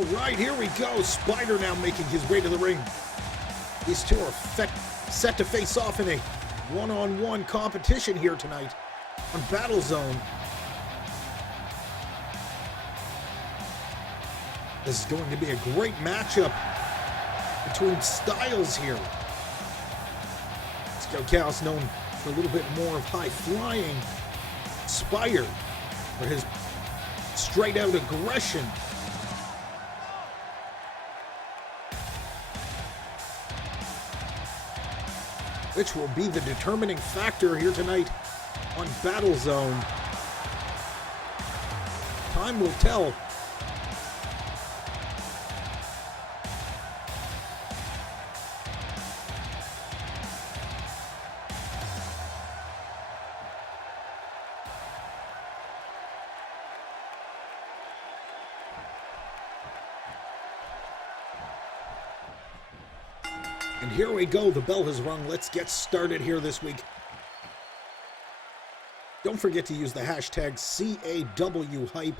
All right, here we go. Spider now making his way to the ring. These two are set to face off in a one-on-one competition here tonight on Battle Zone. This is going to be a great matchup between styles here. CAW is known for a little bit more of high-flying. Spider for his straight-out aggression. Which will be the determining factor here tonight on Battle Zone. Time will tell. And here we go, the bell has rung. Let's get started here this week. Don't forget to use the hashtag CAWhype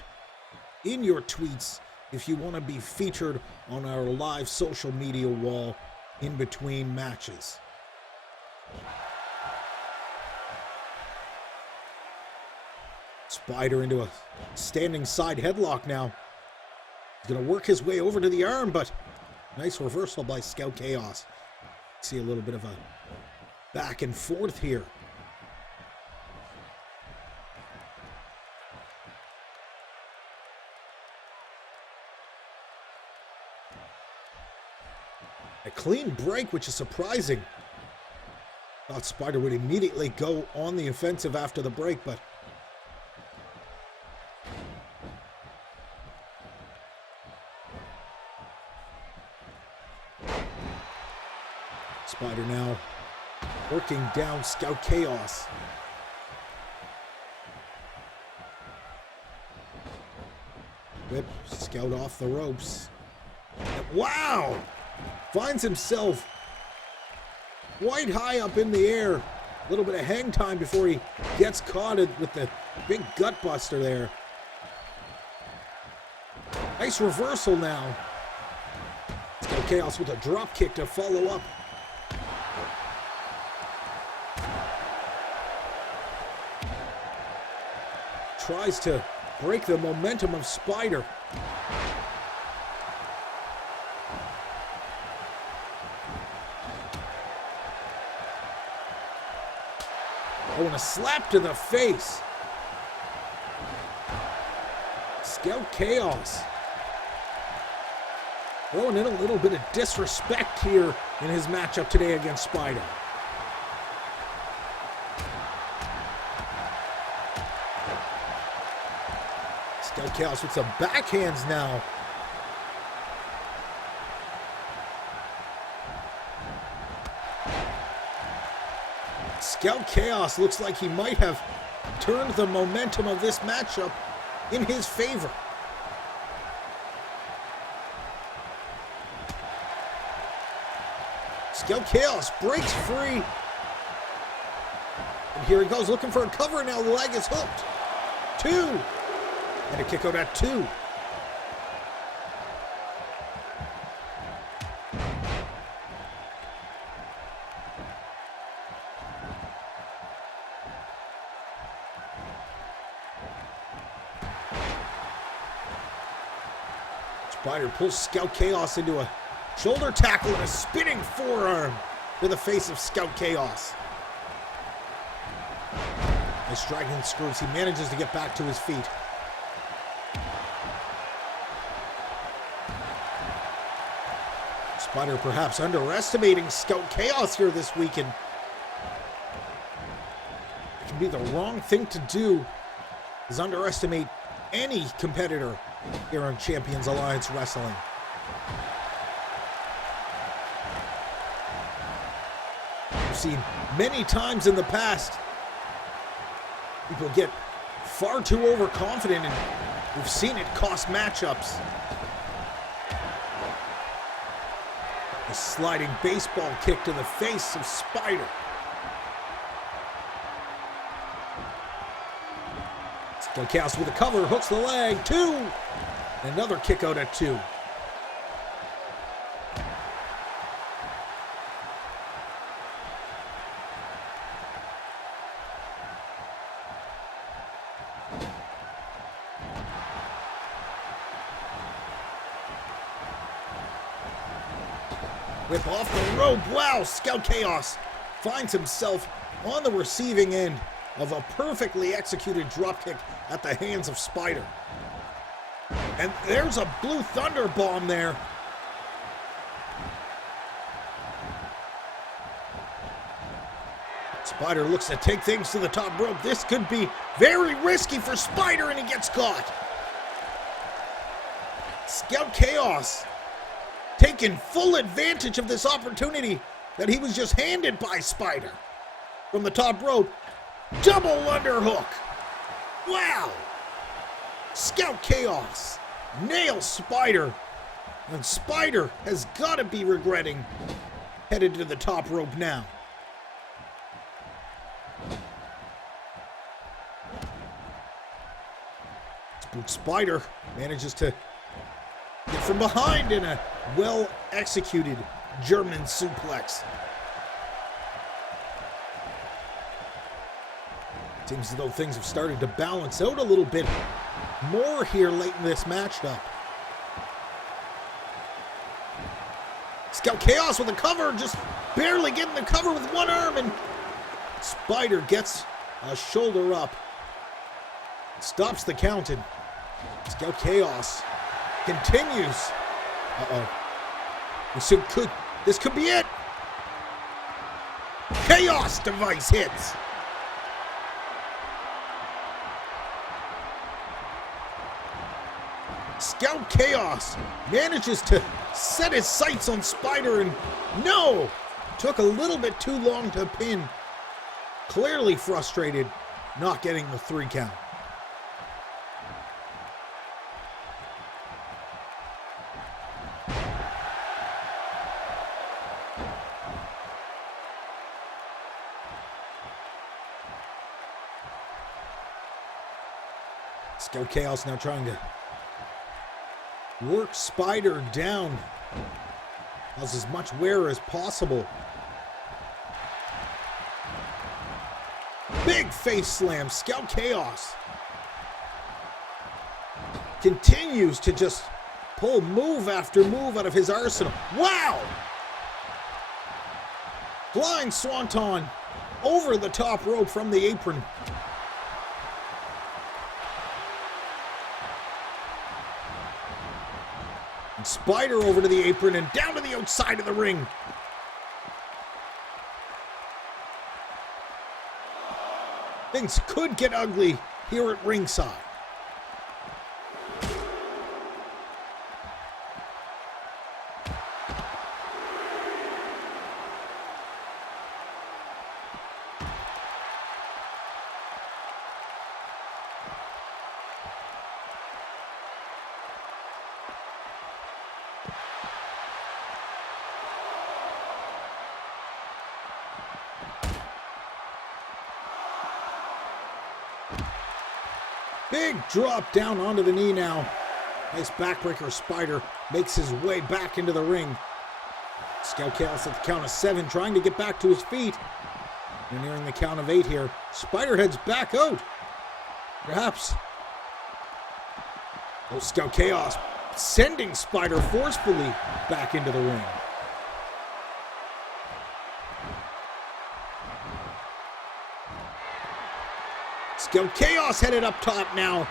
in your tweets if you want to be featured on our live social media wall in between matches. Spider into a standing side headlock now. He's going to work his way over to the arm, but nice reversal by CAW. See a little bit of a back and forth here. A clean break, which is surprising. Thought Spider would immediately go on the offensive after the break, but Spider now working down CAW. Whip, Scout off the ropes. Wow! Finds himself quite high up in the air. A little bit of hang time before he gets caught with the big gut buster there. Nice reversal now. CAW with a drop kick to follow up. Tries to break the momentum of Spider. Oh, and a slap to the face. CAW throwing in a little bit of disrespect here in his matchup today against Spider. CAW with some backhands now. CAW looks like he might have turned the momentum of this matchup in his favor. CAW breaks free. And here he goes looking for a cover now. The leg is hooked. 2. And a kick out at 2. Spider pulls CAW into a shoulder tackle and a spinning forearm to the face of CAW. Nice dragon screws. He manages to get back to his feet. Spider perhaps underestimating CAW here this weekend. It can be the wrong thing to do, is underestimate any competitor here on Champions Alliance Wrestling. We've seen many times in the past people get far too overconfident, and we've seen it cost matchups. A sliding baseball kick to the face of Spider. CAW with a cover, hooks the leg, 2. Another kick out at 2. Whip off the rope. Wow, Scout Chaos finds himself on the receiving end of a perfectly executed dropkick at the hands of Spider. And there's a Blue Thunder bomb there. Spider looks to take things to the top rope. This could be very risky for Spider, and he gets caught. Scout Chaos taking full advantage of this opportunity that he was just handed by Spider. From the top rope, double underhook. Wow. Scout Chaos nails Spider, and Spider has got to be regretting headed to the top rope now. Spook Spider manages to get from behind in a well-executed German suplex. Seems as though things have started to balance out a little bit more here late in this matchup. Scout Chaos with a cover, just barely getting the cover with one arm, and Spider gets a shoulder up. Stops the count, and Scout Chaos continues. This could be it. Chaos device hits. Scout Chaos manages to set his sights on Spider, and no! Took a little bit too long to pin. Clearly frustrated, not getting the 3 count. Scout Chaos now trying to work Spider down. Cause as much wear as possible. Big face slam. Scout Chaos continues to just pull move after move out of his arsenal. Wow! Flying Swanton over the top rope from the apron. And Spider over to the apron and down to the outside of the ring. Things could get ugly here at ringside. Big drop down onto the knee now. Nice backbreaker. Spider makes his way back into the ring. Scout Chaos at the count of 7, trying to get back to his feet. We're nearing the count of 8 here. Spider heads back out. Perhaps. Oh, Scout Chaos sending Spider forcefully back into the ring. Scout Chaos headed up top now.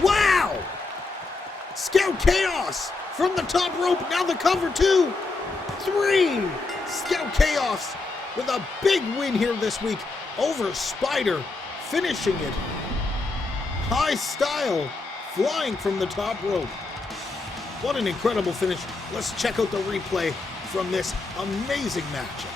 Wow! Scout Chaos from the top rope. Now the cover 2. 3. Scout Chaos with a big win here this week over Spider, finishing it. High style, flying from the top rope. What an incredible finish. Let's check out the replay from this amazing matchup.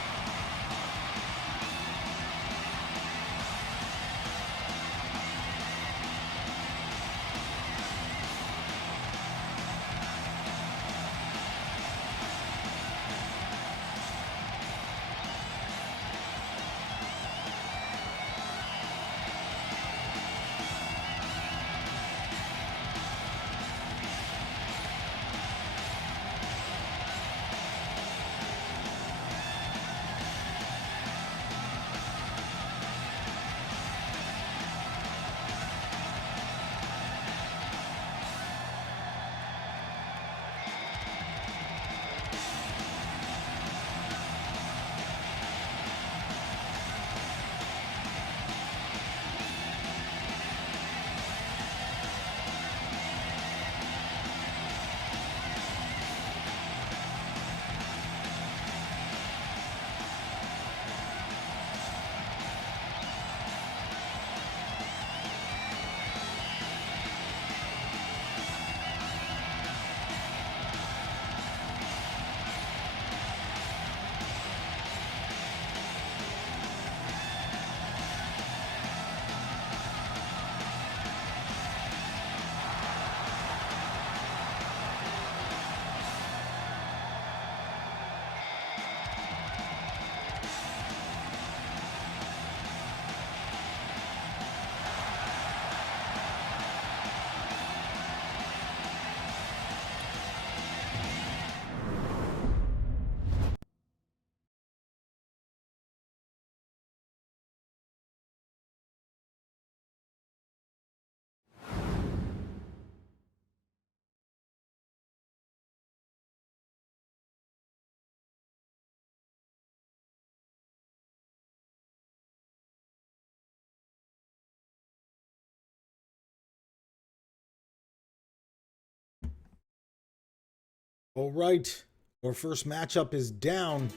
All right, our first matchup is down.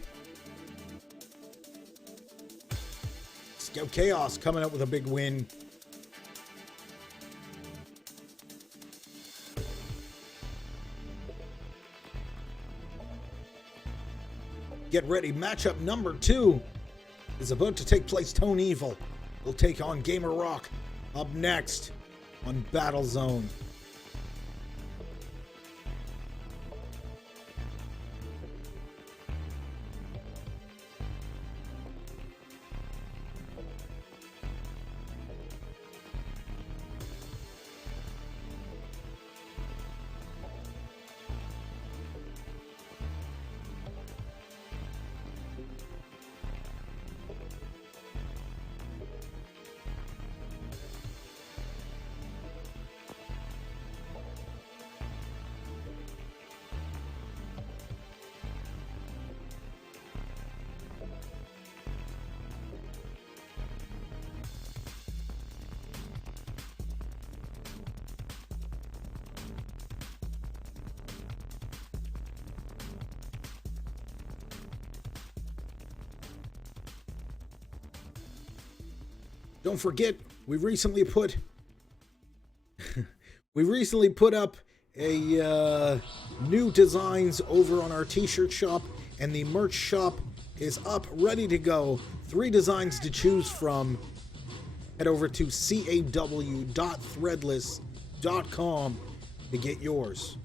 Scout Chaos coming up with a big win. Get ready, matchup number 2 is about to take place. Tone Evil will take on Gamer Rock up next on Battle Zone. Don't forget, we recently put up a new designs over on our t-shirt shop, and the merch shop is up, ready to go. 3 designs to choose from. Head over to caw.threadless.com to get yours.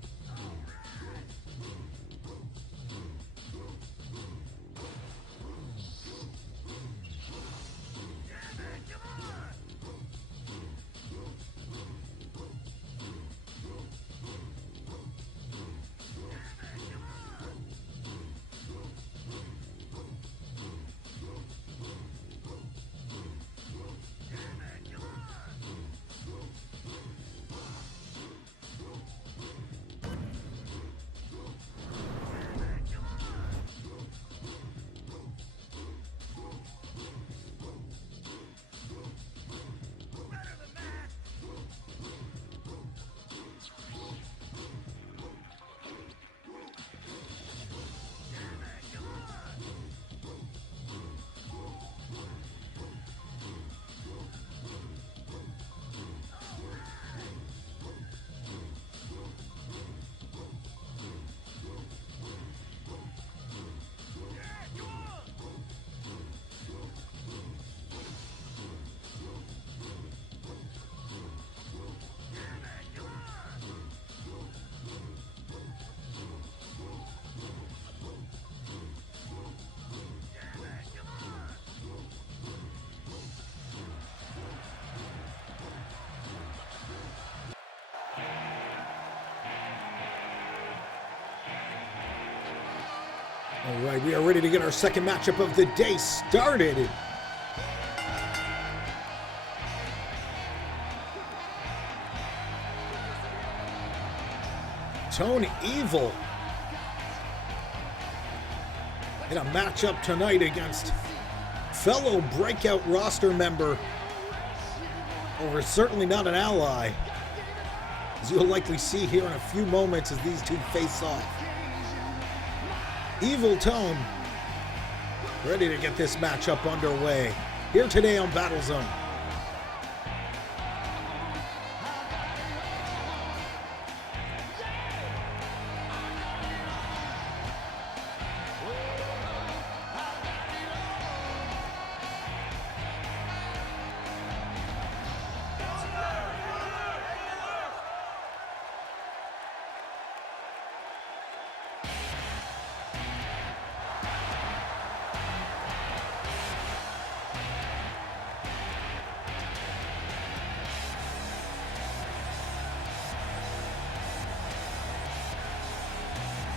All right, we are ready to get our second matchup of the day started. Tone Evil in a matchup tonight against fellow Breakout roster member, or certainly not an ally, as you'll likely see here in a few moments as these two face off. Evil Tone, ready to get this matchup underway here today on Battle Zone.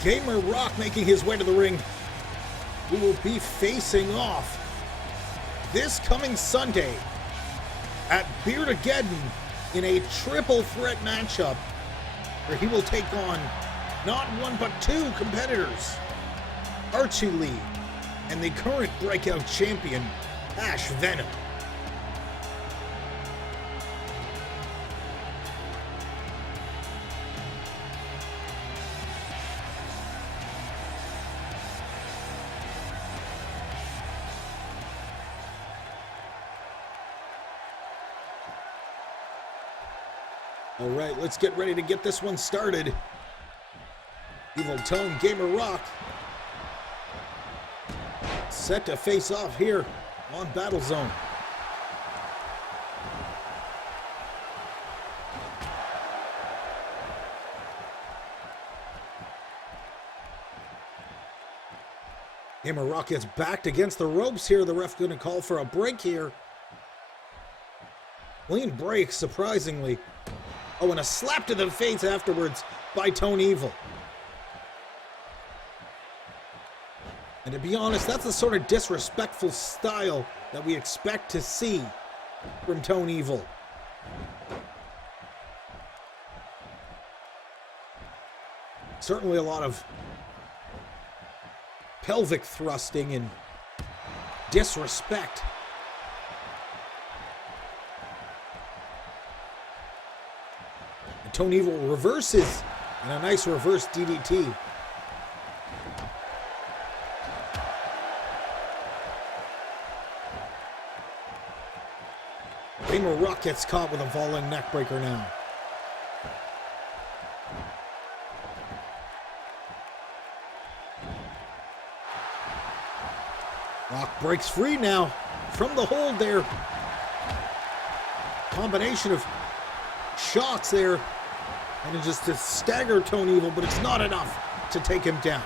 Gamer Rock making his way to the ring, who will be facing off this coming Sunday at Beardageddon in a triple threat matchup where he will take on not one but 2 competitors, Archie Lee and the current Breakout champion, Ash Venom. All right, let's get ready to get this one started. Evil Tone, Gamer Rock. Set to face off here on Battle Zone. Gamer Rock gets backed against the ropes here. The ref going to call for a break here. Clean break, surprisingly. Oh, and a slap to the face afterwards by Tone Evil. And to be honest, that's the sort of disrespectful style that we expect to see from Tone Evil. Certainly a lot of pelvic thrusting and disrespect. And Tone Evil reverses, and a nice reverse DDT. Gamer Rock gets caught with a falling neckbreaker now. Rock breaks free now from the hold there. Combination of shots there. And it's just to stagger Tone Evil, but it's not enough to take him down.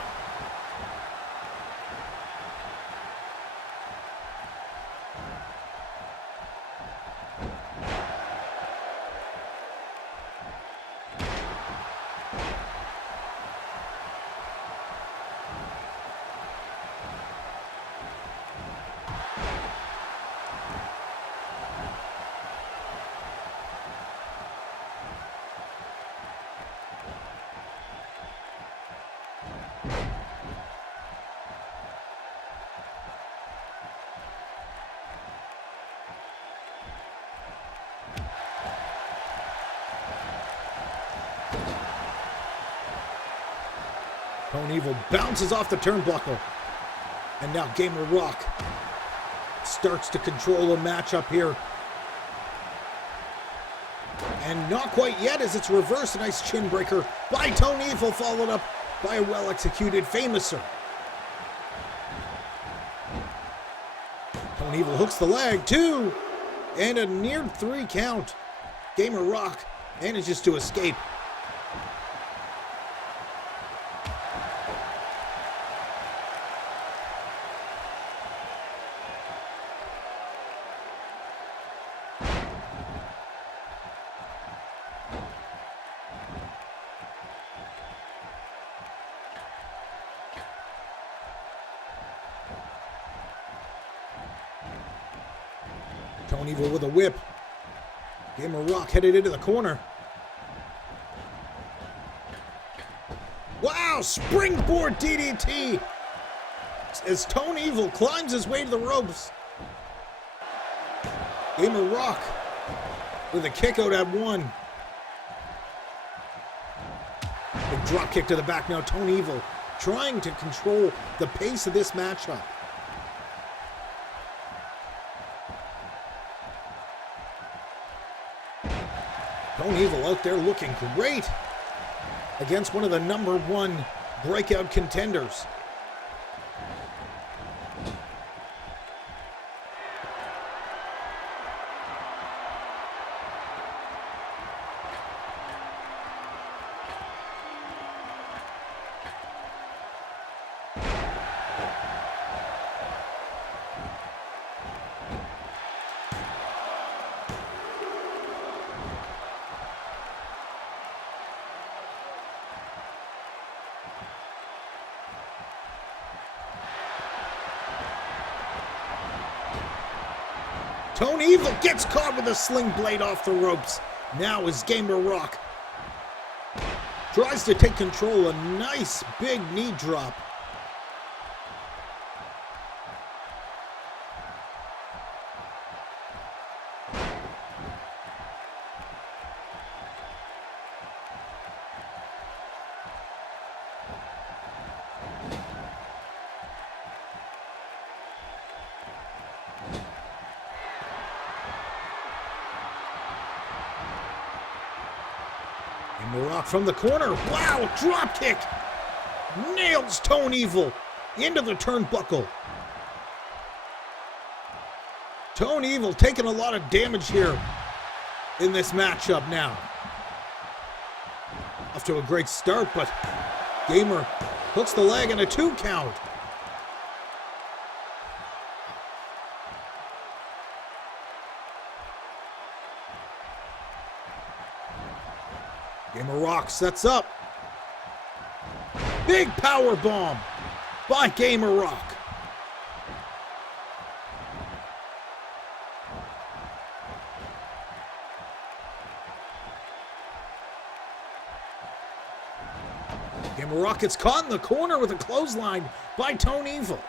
Tone Evil bounces off the turnbuckle. And now Gamer Rock starts to control the matchup here. And not quite yet as it's reversed. A nice chin breaker by Tone Evil, followed up by a well-executed Famouser. Tone Evil hooks the leg, 2, and a near 3 count. Gamer Rock manages to escape. Tone Evil with a whip. Gamer Rock headed into the corner. Wow, springboard DDT as Tone Evil climbs his way to the ropes. Gamer Rock with a kick out at 1. Big drop kick to the back now. Tone Evil trying to control the pace of this matchup. Tone Evil out there looking great against one of the #1 breakout contenders. Tone Evil gets caught with a sling blade off the ropes. Now is Gamer Rock tries to take control. A nice big knee drop. And the Rock from the corner. Wow, drop kick. Nails Tone Evil into the turnbuckle. Tone Evil taking a lot of damage here in this matchup now. Off to a great start, but Gamer hooks the leg and a 2 count. Gamer Rock sets up. Big power bomb by Gamer Rock. Gamer Rock gets caught in the corner with a clothesline by Tone Evil.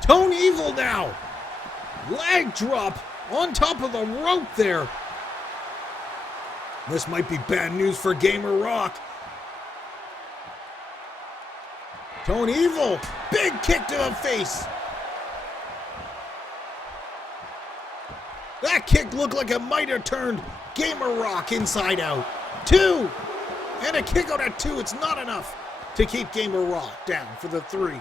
Tone Evil now. Leg drop on top of the rope there. This might be bad news for Gamer Rock. Tone Evil, big kick to the face. That kick looked like it might have turned Gamer Rock inside out. 2, and a kick out at 2. It's not enough to keep Gamer Rock down for the 3.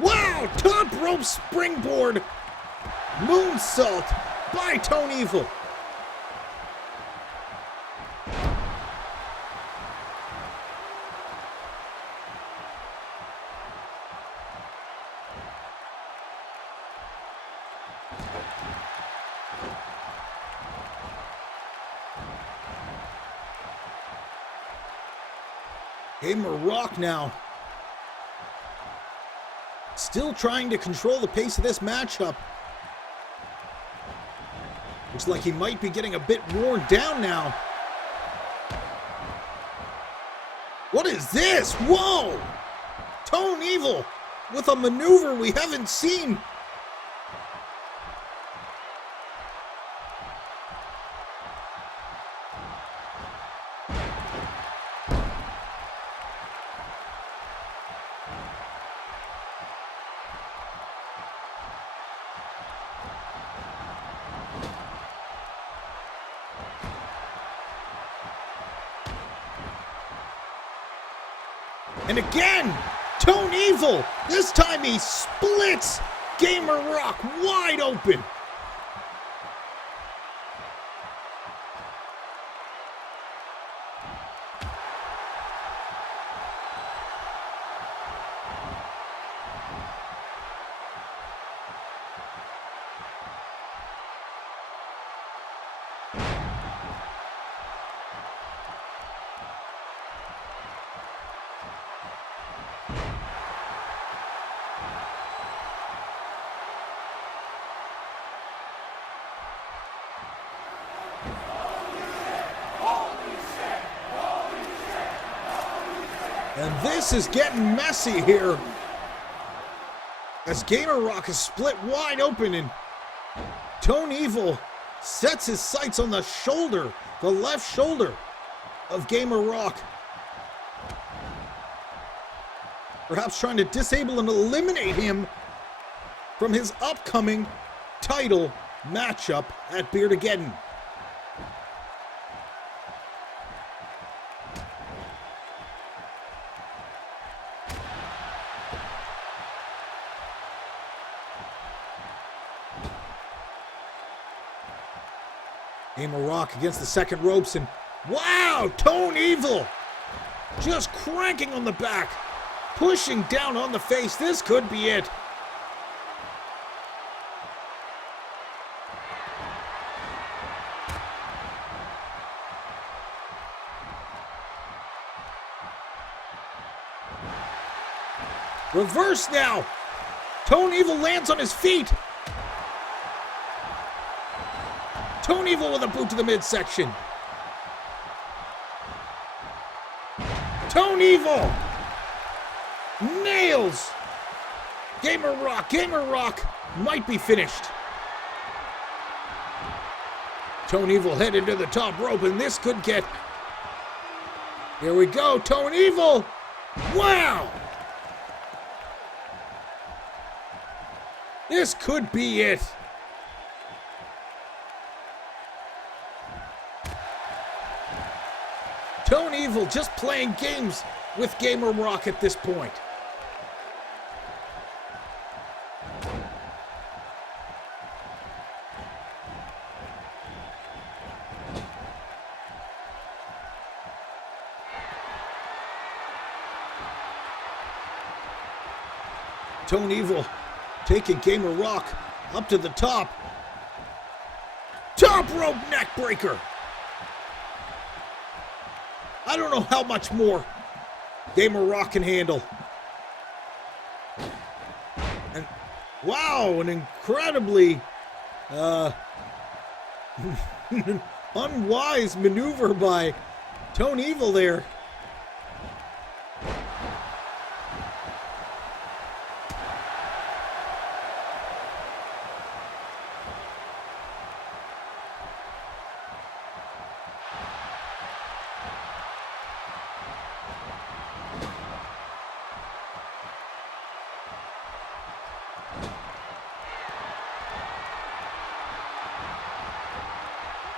Wow, top rope springboard moonsault by Tone Evil. Gamer Rock now still trying to control the pace of this matchup. Looks like he might be getting a bit worn down now. What is this? Whoa! Tone Evil with a maneuver we haven't seen. And again, Tone Evil. This time he splits Gamer Rock wide open. And this is getting messy here, as Gamer Rock is split wide open and Tone Evil sets his sights on the shoulder, the left shoulder of Gamer Rock. Perhaps trying to disable and eliminate him from his upcoming title matchup at Beardageddon. Gamer Rock against the second ropes, and wow, Tone Evil just cranking on the back, pushing down on the face. This could be it. Reverse now. Tone Evil lands on his feet. Tone Evil with a boot to the midsection. Tone Evil nails Gamer Rock. Gamer Rock might be finished. Tone Evil headed to the top rope, and this could get Here we go, Tone Evil. Wow! This could be it. Tone Evil just playing games with Gamer Rock at this point. Tone Evil taking Gamer Rock up to the top. Top rope neck breaker. I don't know how much more Gamer Rock can handle. And wow, an incredibly unwise maneuver by Tone Evil there.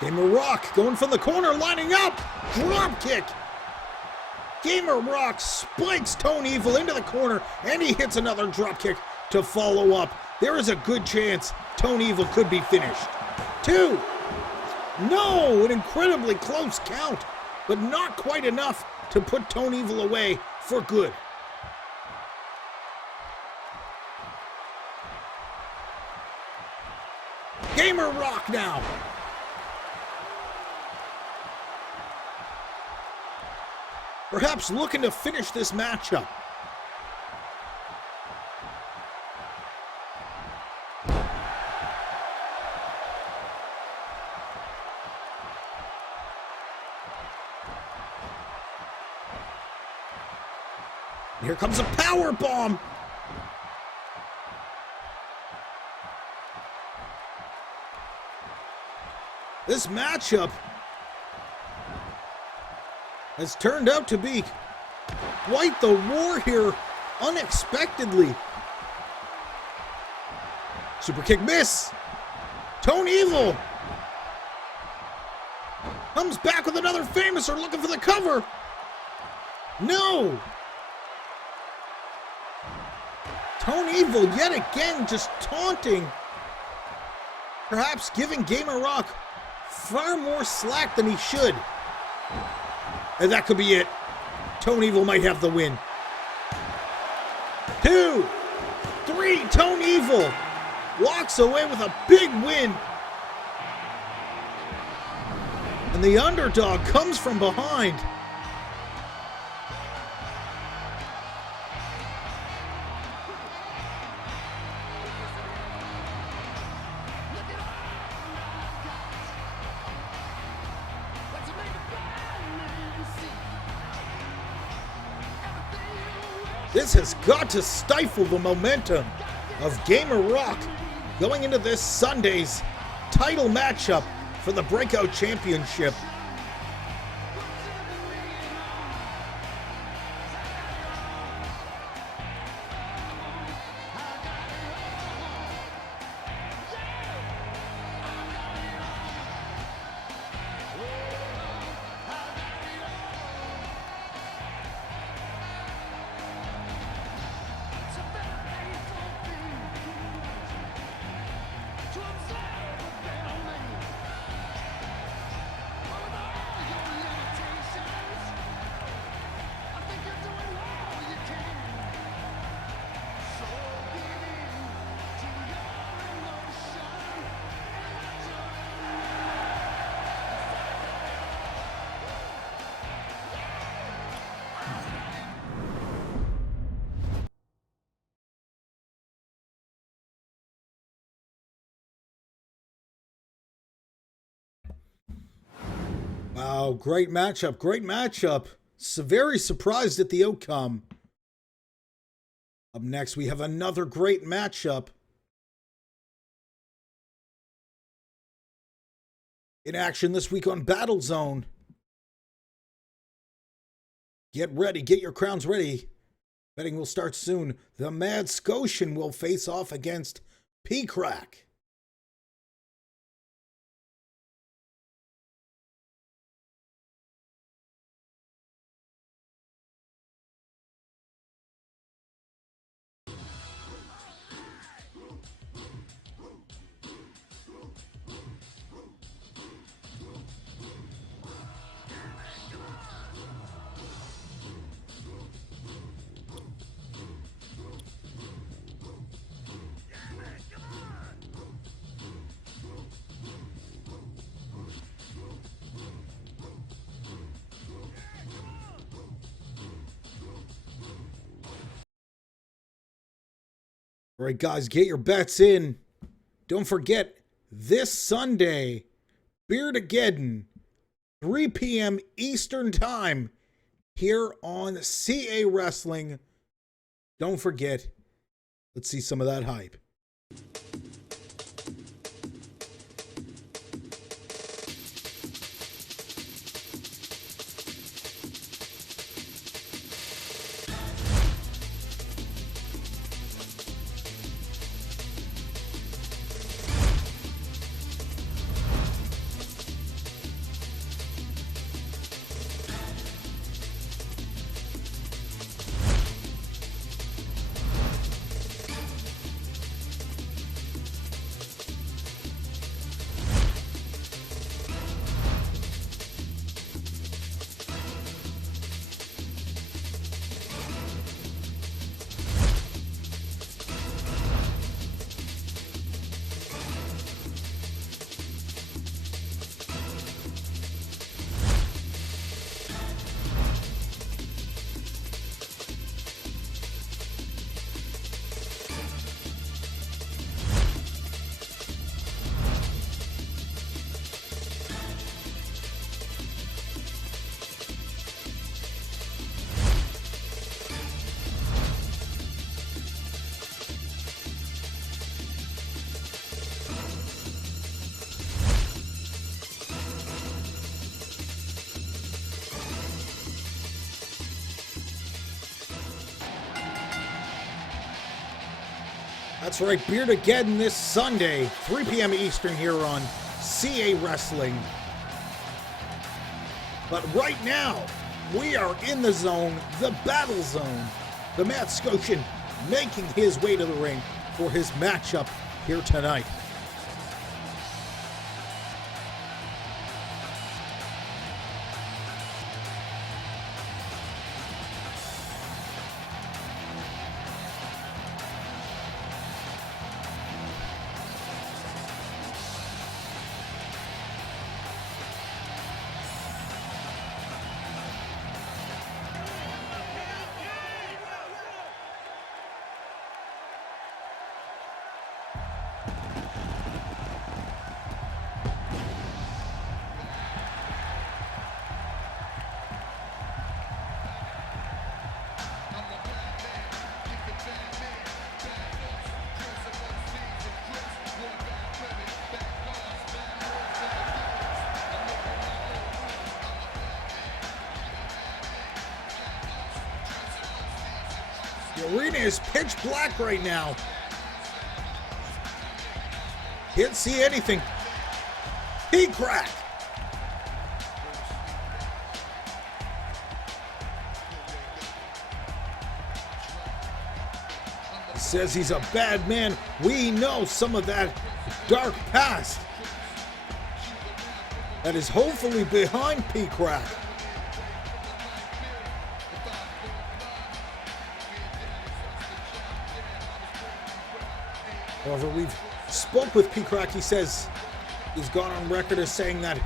Gamer Rock going from the corner, lining up. Drop kick. Gamer Rock spikes Tone Evil into the corner, and he hits another drop kick to follow up. There is a good chance Tone Evil could be finished. 2. No, an incredibly close count, but not quite enough to put Tone Evil away for good. Gamer Rock now. Perhaps looking to finish this matchup. Here comes a power bomb. This matchup has turned out to be quite the war here, unexpectedly. Super kick miss. Tone Evil comes back with another famouser, looking for the cover. No. Tone Evil yet again just taunting, perhaps giving Gamer Rock far more slack than he should. And that could be it. Tone Evil might have the win. 2, 3, Tone Evil walks away with a big win. And the underdog comes from behind. This has got to stifle the momentum of Gamer Rock going into this Sunday's title matchup for the Breakout Championship. Wow, great matchup, great matchup. Very surprised at the outcome. Up next, we have another great matchup. In action this week on Battle Zone. Get ready. Get your crowns ready. Betting will start soon. The Mad Scotian will face off against P-Crack. All right, guys, get your bets in. Don't forget, this Sunday, Beardageddon, 3 p.m. Eastern Time, here on CAWrestling. Don't forget, let's see some of that hype. That's right, Beardageddon this Sunday, 3 p.m. Eastern here on CAWrestling. But right now, we are in the zone, the battle zone. The Mad Scotian making his way to the ring for his matchup here tonight. The arena is pitch black right now. Can't see anything. P-Crack. He says he's a bad man. We know some of that dark past that is hopefully behind P-Crack. However, we've spoke with P-Crack. He says he's gone on record as saying that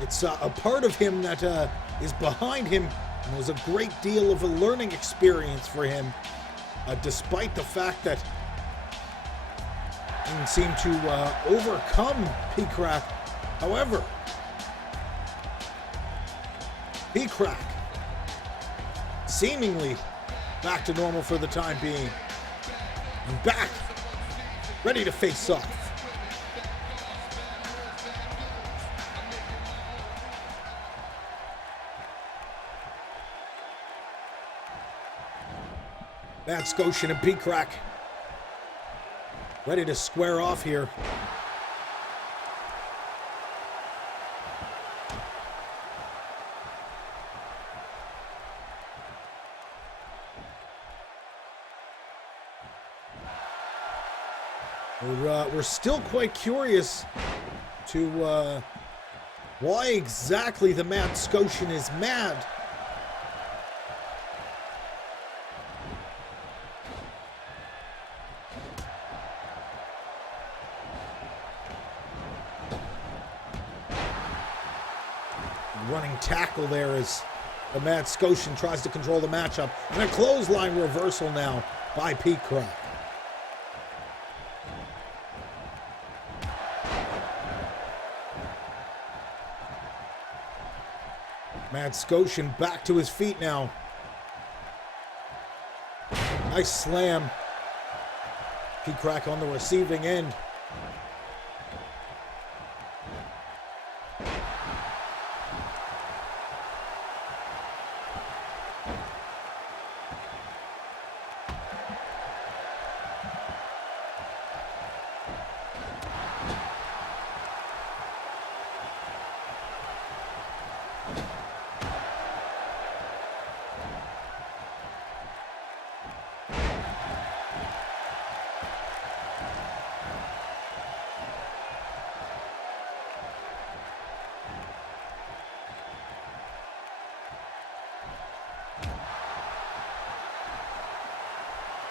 it's a part of him that is behind him and was a great deal of a learning experience for him, despite the fact that he didn't seem to overcome P-Crack. However, P-Crack seemingly back to normal for the time being. And back, ready to face off. Matt Scotian and Pete Crack ready to square off here. We're still quite curious to why exactly the Matt Scotian is mad. Running tackle there as the Matt Scotian tries to control the matchup. And a clothesline reversal now by Pete Crack. Matt Scotian back to his feet now. Nice slam. Pete Crack on the receiving end.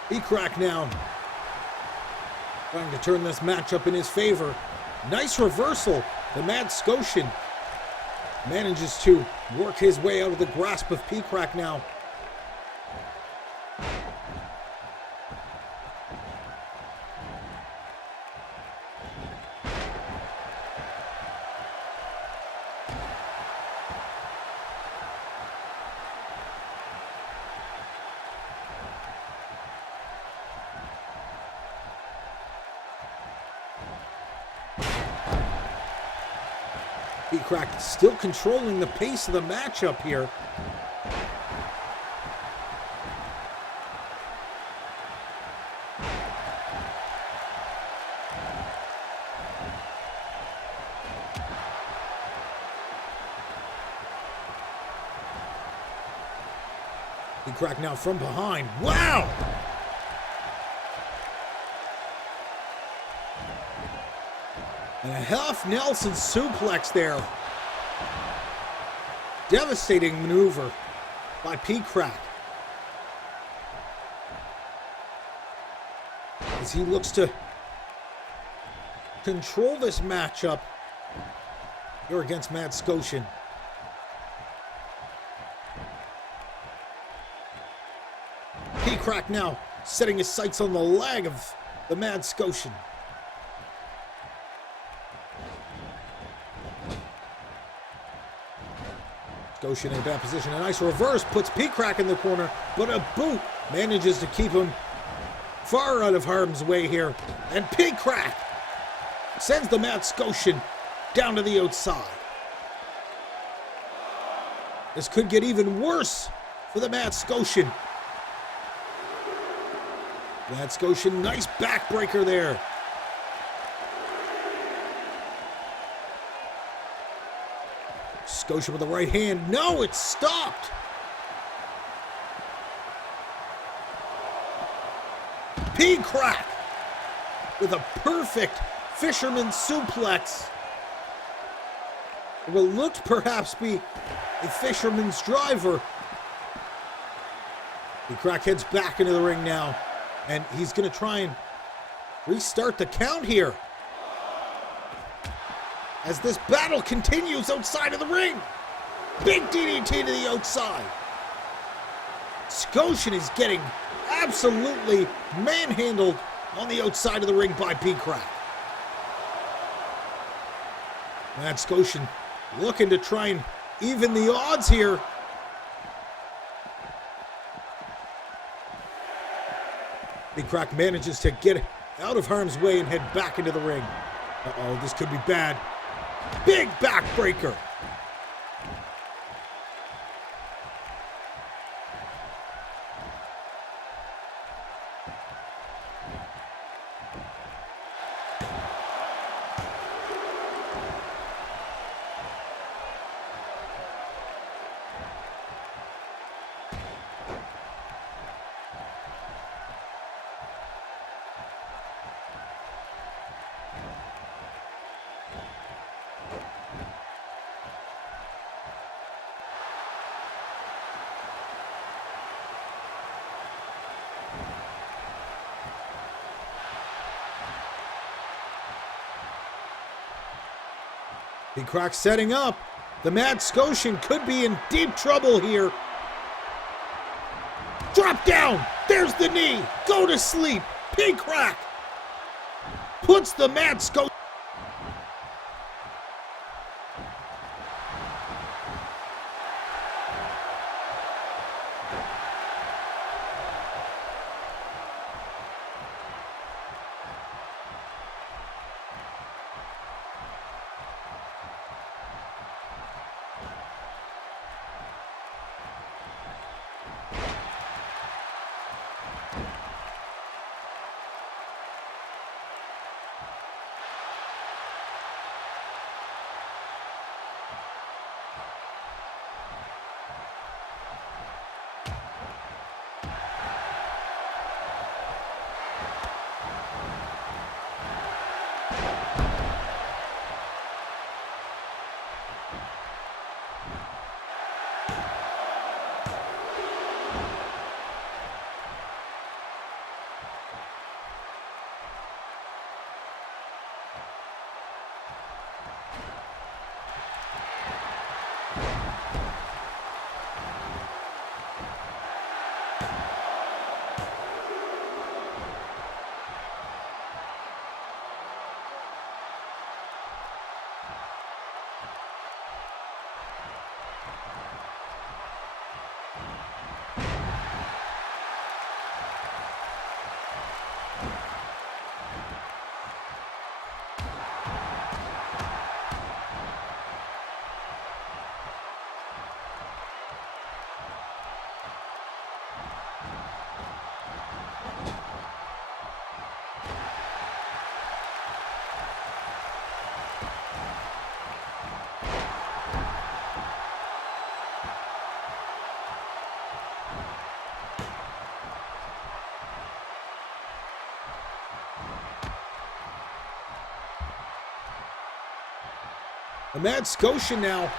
Pete Crack now trying to turn this matchup in his favor. Nice reversal. The Matt Scotian manages to work his way out of the grasp of Pete Crack now. Pete Crack still controlling the pace of the matchup here. Pete Crack now from behind. Wow! And a half Nelson suplex there. Devastating maneuver by Pete Crack as he looks to control this matchup here against Matt Scotian. Pete Crack now setting his sights on the leg of the Matt Scotian. Scotian in a bad position. A nice reverse puts Pete Crack in the corner, but a boot manages to keep him far out of harm's way here. And Pete Crack sends the Matt Scotian down to the outside. This could get even worse for the Matt Scotian. Matt Scotian, nice backbreaker there. Scotian with the right hand. No, it's stopped. Pete Crack with a perfect fisherman suplex. It will look to perhaps be a fisherman's driver. Pete Crack heads back into the ring now, and he's going to try and restart the count here as this battle continues outside of the ring. Big DDT to the outside. Scotian is getting absolutely manhandled on the outside of the ring by Pete Crack. Matt Scotian looking to try and even the odds here. Pete Crack manages to get out of harm's way and head back into the ring. Uh-oh, this could be bad. Big backbreaker. P-Crack setting up. The Mad Scotian could be in deep trouble here. Drop down. There's the knee. Go to sleep. P-Crack puts the Mad Scotian. The Mad Scotian now.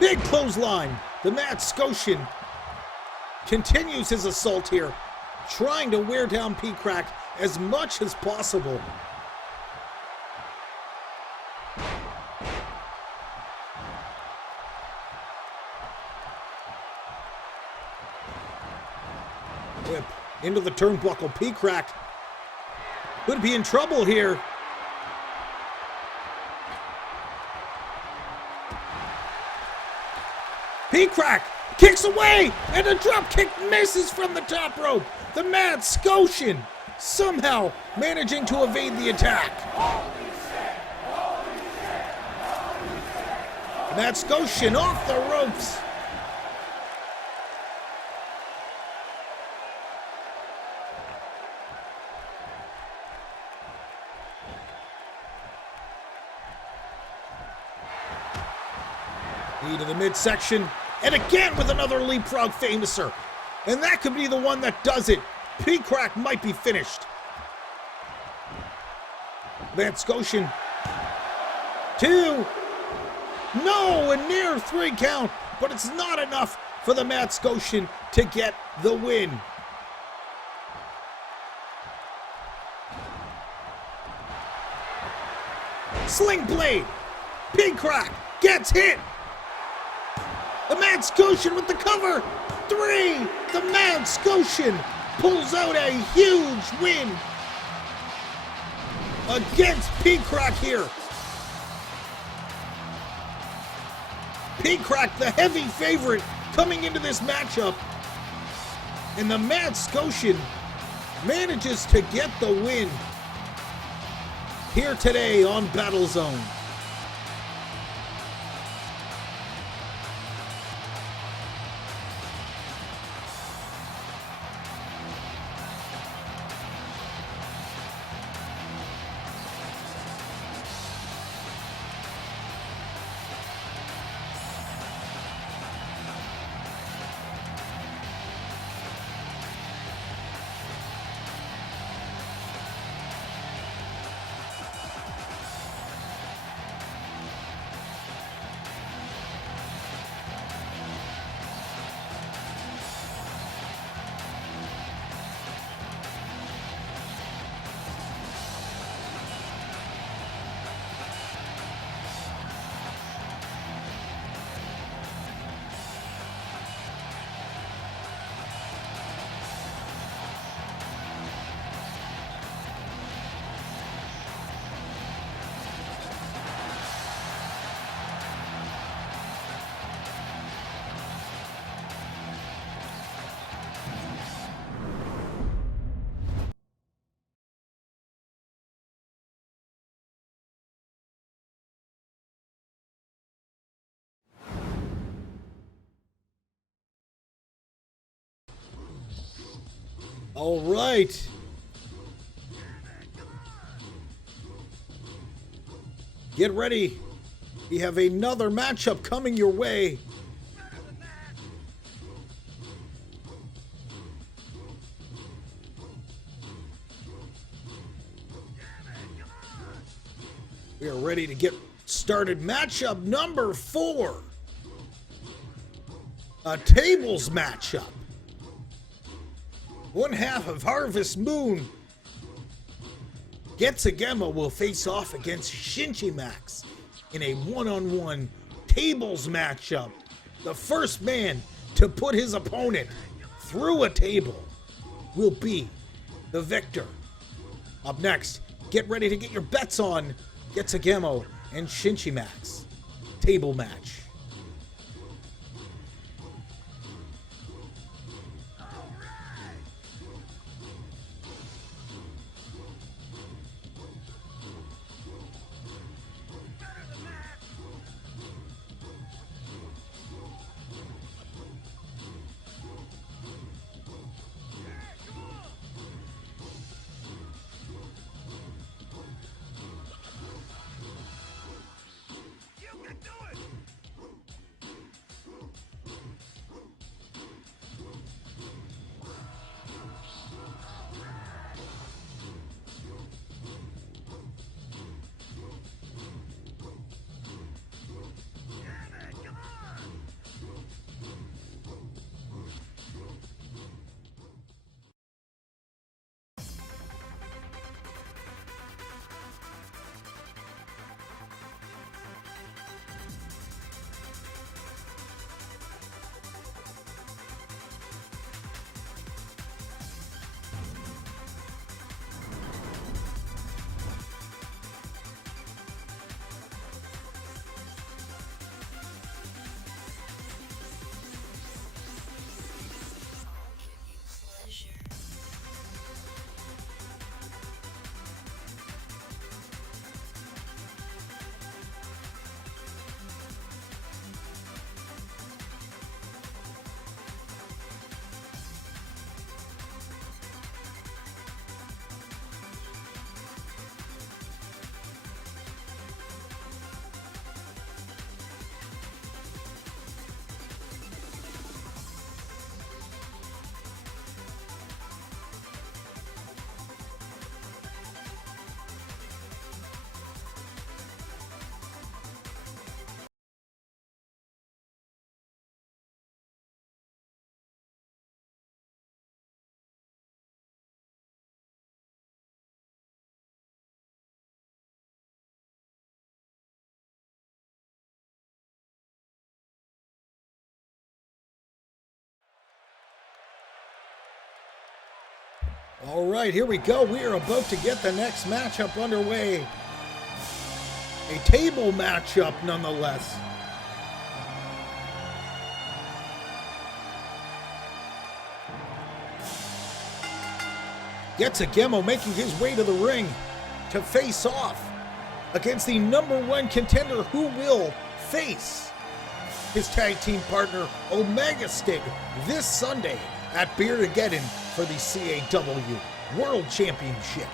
Big clothesline. The Mad Scotian continues his assault here, trying to wear down P-Crack as much as possible. Whip into the turnbuckle. P-Crack could be in trouble here. P-Crack kicks away, and a drop kick misses from the top rope. The Mad Scotian somehow managing to evade the attack. Mad Scotian off the ropes. Knee to the midsection, and again with another leapfrog famouser. And that could be the one that does it. P-Crack might be finished. Mad Scotian. 2. No, a near 3 count, but it's not enough for the Mad Scotian to get the win. Sling blade. P-Crack gets hit. The Mad Scotian with the cover. 3. The Mad Scotian pulls out a huge win against P-Crack here. P-Crack, the heavy favorite coming into this matchup. And the Mad Scotian manages to get the win here today on Battle Zone. All right. Get ready. We have another matchup coming your way. We are ready to get started. Matchup number 4. A tables matchup. One half of Harvest Moon, Getsugema, will face off against Shinchi Max in a one-on-one tables matchup. The first man to put his opponent through a table will be the victor. Up next, get ready to get your bets on Getsugema and Shinchi Max table match. All right, here we go. We are about to get the next matchup underway. A table matchup, nonetheless. Getsugema making his way to the ring to face off against the #1 contender who will face his tag team partner Omega Stig this Sunday at Beardageddon for the CAW World Championship.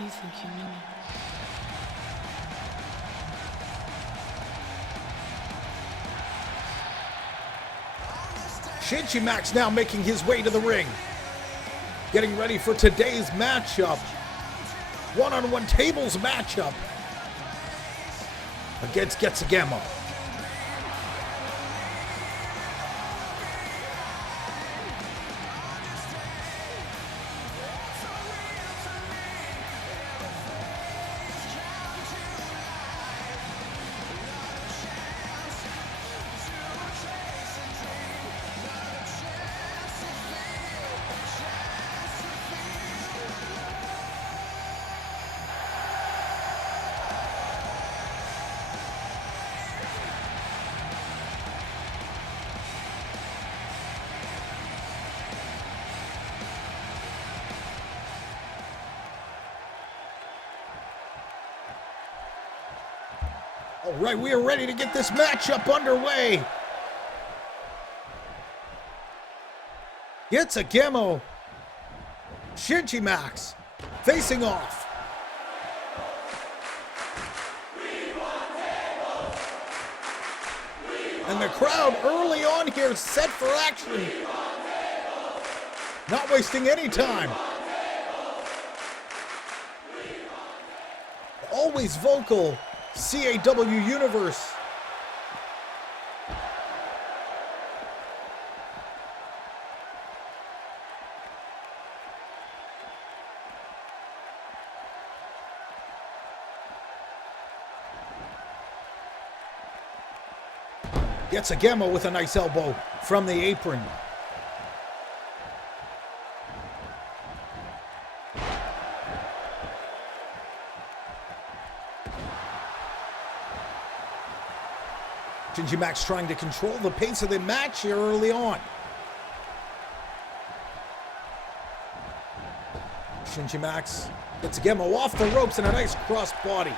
You think you know me? Shinchi Max now making his way to the ring. Getting ready for today's matchup. One-on-one tables matchup against Getsugema. All right, we are ready to get this matchup underway. Gets a Gemo. Shinji Max facing off. And the crowd early on here set for action. Not wasting any time. Always vocal CAW universe. Gets a Gemo with a nice elbow from the apron. Shinji Max trying to control the pace of the match here early on. Shinji Max gets a Gemo off the ropes and a nice cross body.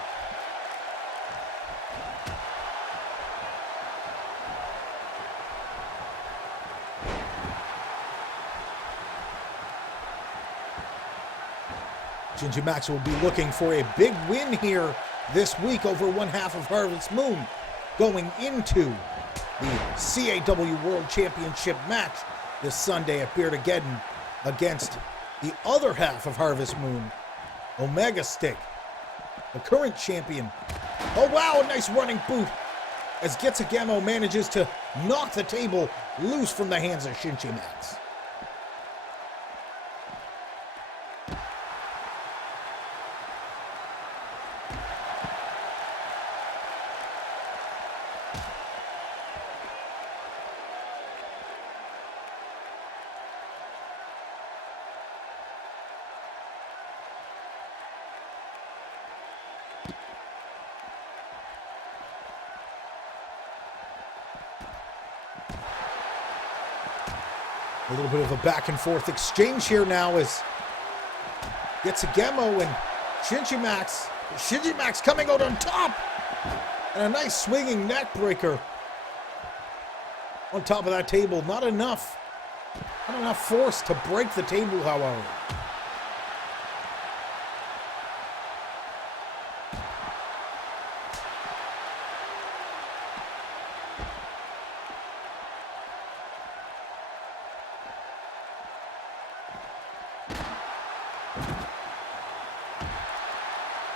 Shinji Max will be looking for a big win here this week over one half of Harvest Moon, going into the CAW World Championship match this Sunday at Beardageddon against the other half of Harvest Moon, Omega Stick, the current champion. Oh wow, a nice running boot as Getsugemo manages to knock the table loose from the hands of Shinji Max. A little bit of a back and forth exchange here now as Getsugemo and Shinji Max. Shinji Max coming out on top. And a nice swinging neck breaker on top of that table. Not enough force to break the table, however.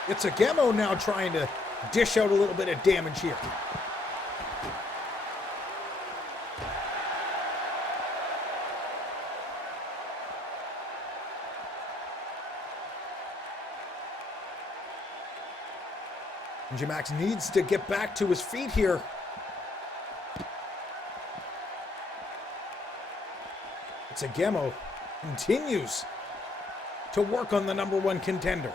It's a Gemo now trying to dish out a little bit of damage here. Shinji Max needs to get back to his feet here. It's a Gemo continues to work on the #1 contender.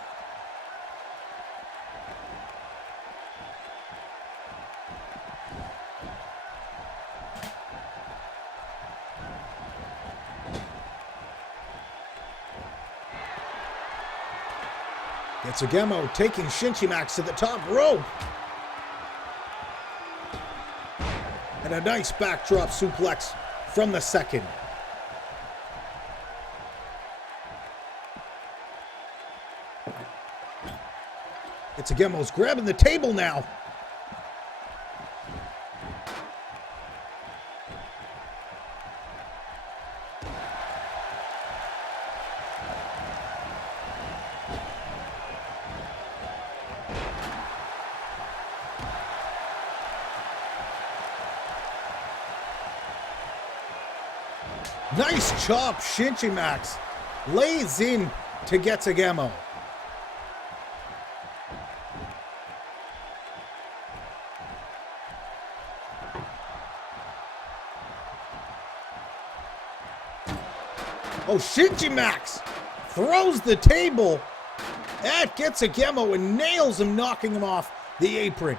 Getsugemo taking Shinji Max to the top rope. And a nice backdrop suplex from the second. Getsugemo's grabbing the table now. Nice chop, Shinji Max lays in to Getsugemo. Oh, Shinji Max throws the table at Getsugemo and nails him, knocking him off the apron.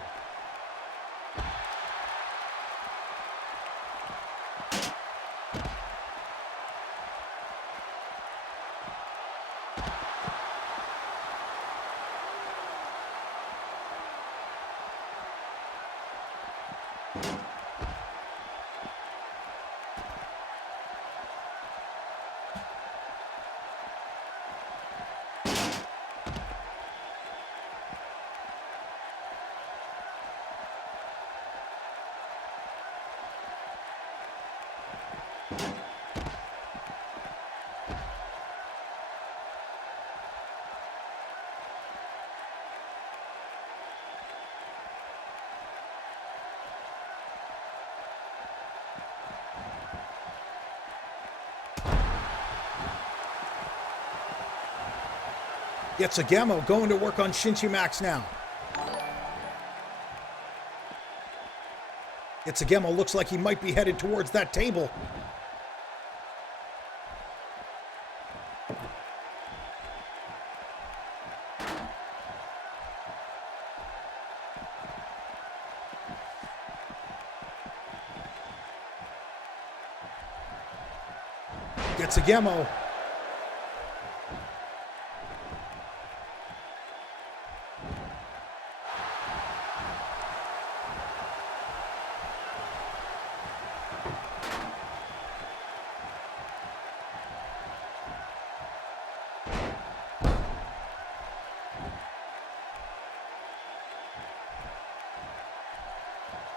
Gets a Gemo going to work on Shinji Max now. Gets a Gemo, looks like he might be headed towards that table. Gets a Gemo.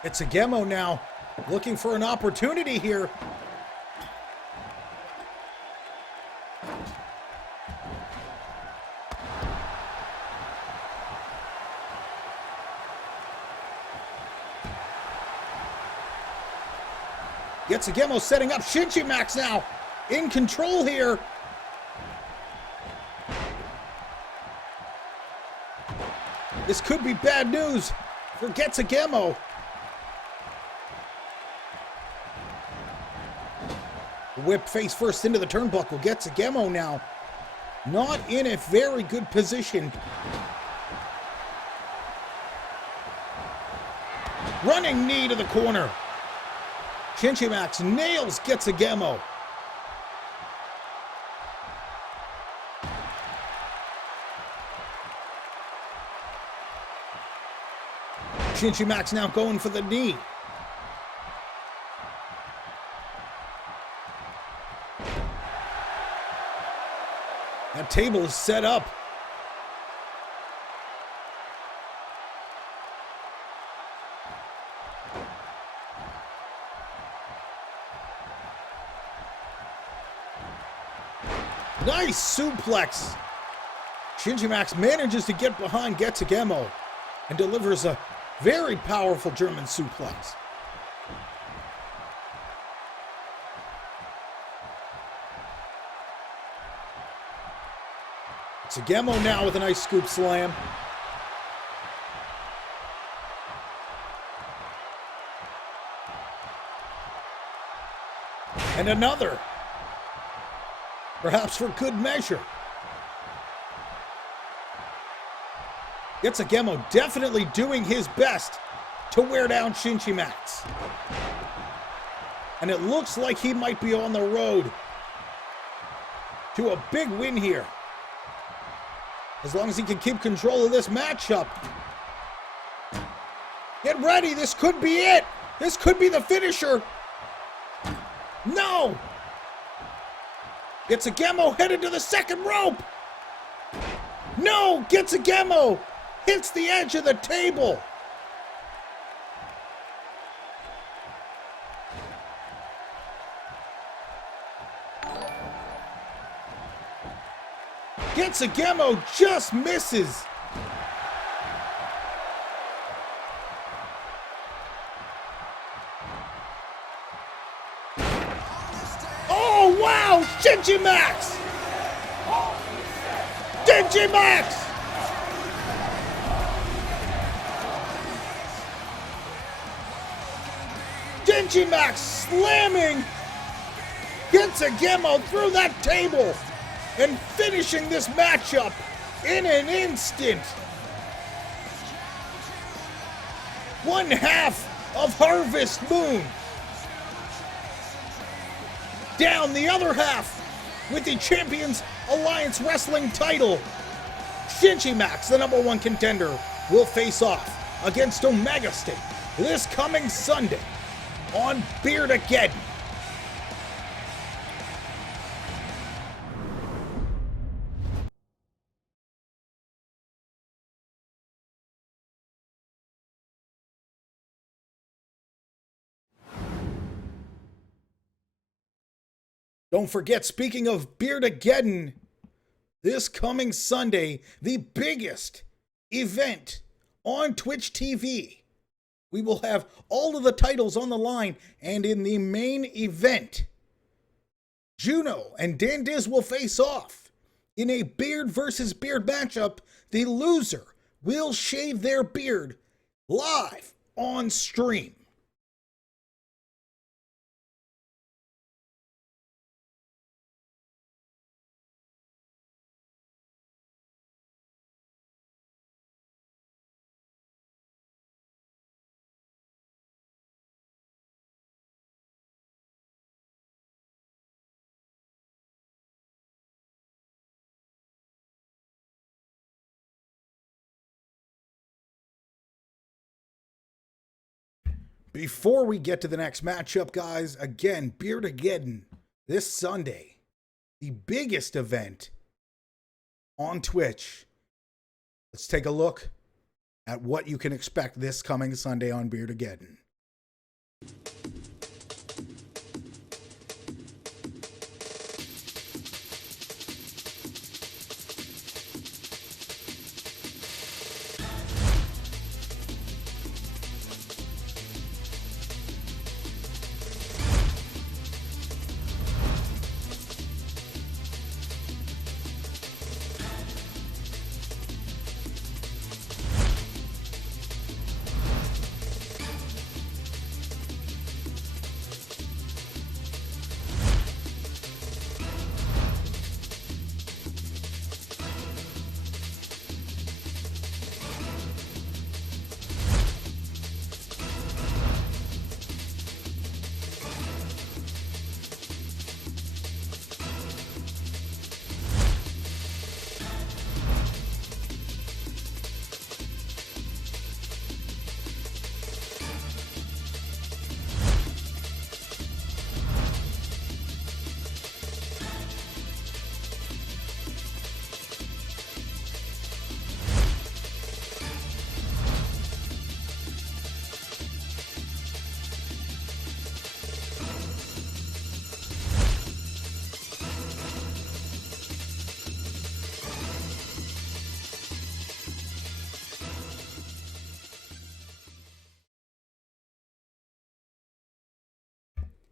It's a Gemo now, looking for an opportunity here. Gets a Gemo setting up Shinji Max now, in control here. This could be bad news for Gets a Gemo. Whip face first into the turnbuckle. Gets a Gemo now. Not in a very good position. Running knee to the corner. Shinji Max nails Gets a Gemo. Shinji Max now going for the knee. That table is set up. Nice suplex. Shinji Max manages to get behind Gets a Gemo and delivers a very powerful German suplex. It's a Gemo now with a nice scoop slam. And another. Perhaps for good measure. Gets a Gemo definitely doing his best to wear down Shinji Max. And it looks like he might be on the road to a big win here. As long as he can keep control of this matchup. Get ready, this could be it. This could be the finisher. No! Gets a Gemo headed to the second rope. No! Gets a Gemo. Hits the edge of the table. Gets a Gemo, just misses. Oh, wow! Shinji Max! Shinji Max! Shinji Max slamming Gets a Gemo through that table and finishing this matchup in an instant. One half of Harvest Moon. Down the other half with the Champions Alliance Wrestling title. Shinji Max, the #1 contender, will face off against Omega State, this coming Sunday on Beardageddon. Don't forget, speaking of Beardageddon, this coming Sunday, the biggest event on Twitch TV. We will have all of the titles on the line, and in the main event, Juno and Dan Diz will face off. In a beard versus beard matchup, the loser will shave their beard live on stream. Before we get to the next matchup, guys, again, Beardageddon this Sunday, the biggest event on Twitch. Let's take a look at what you can expect this coming Sunday on Beardageddon.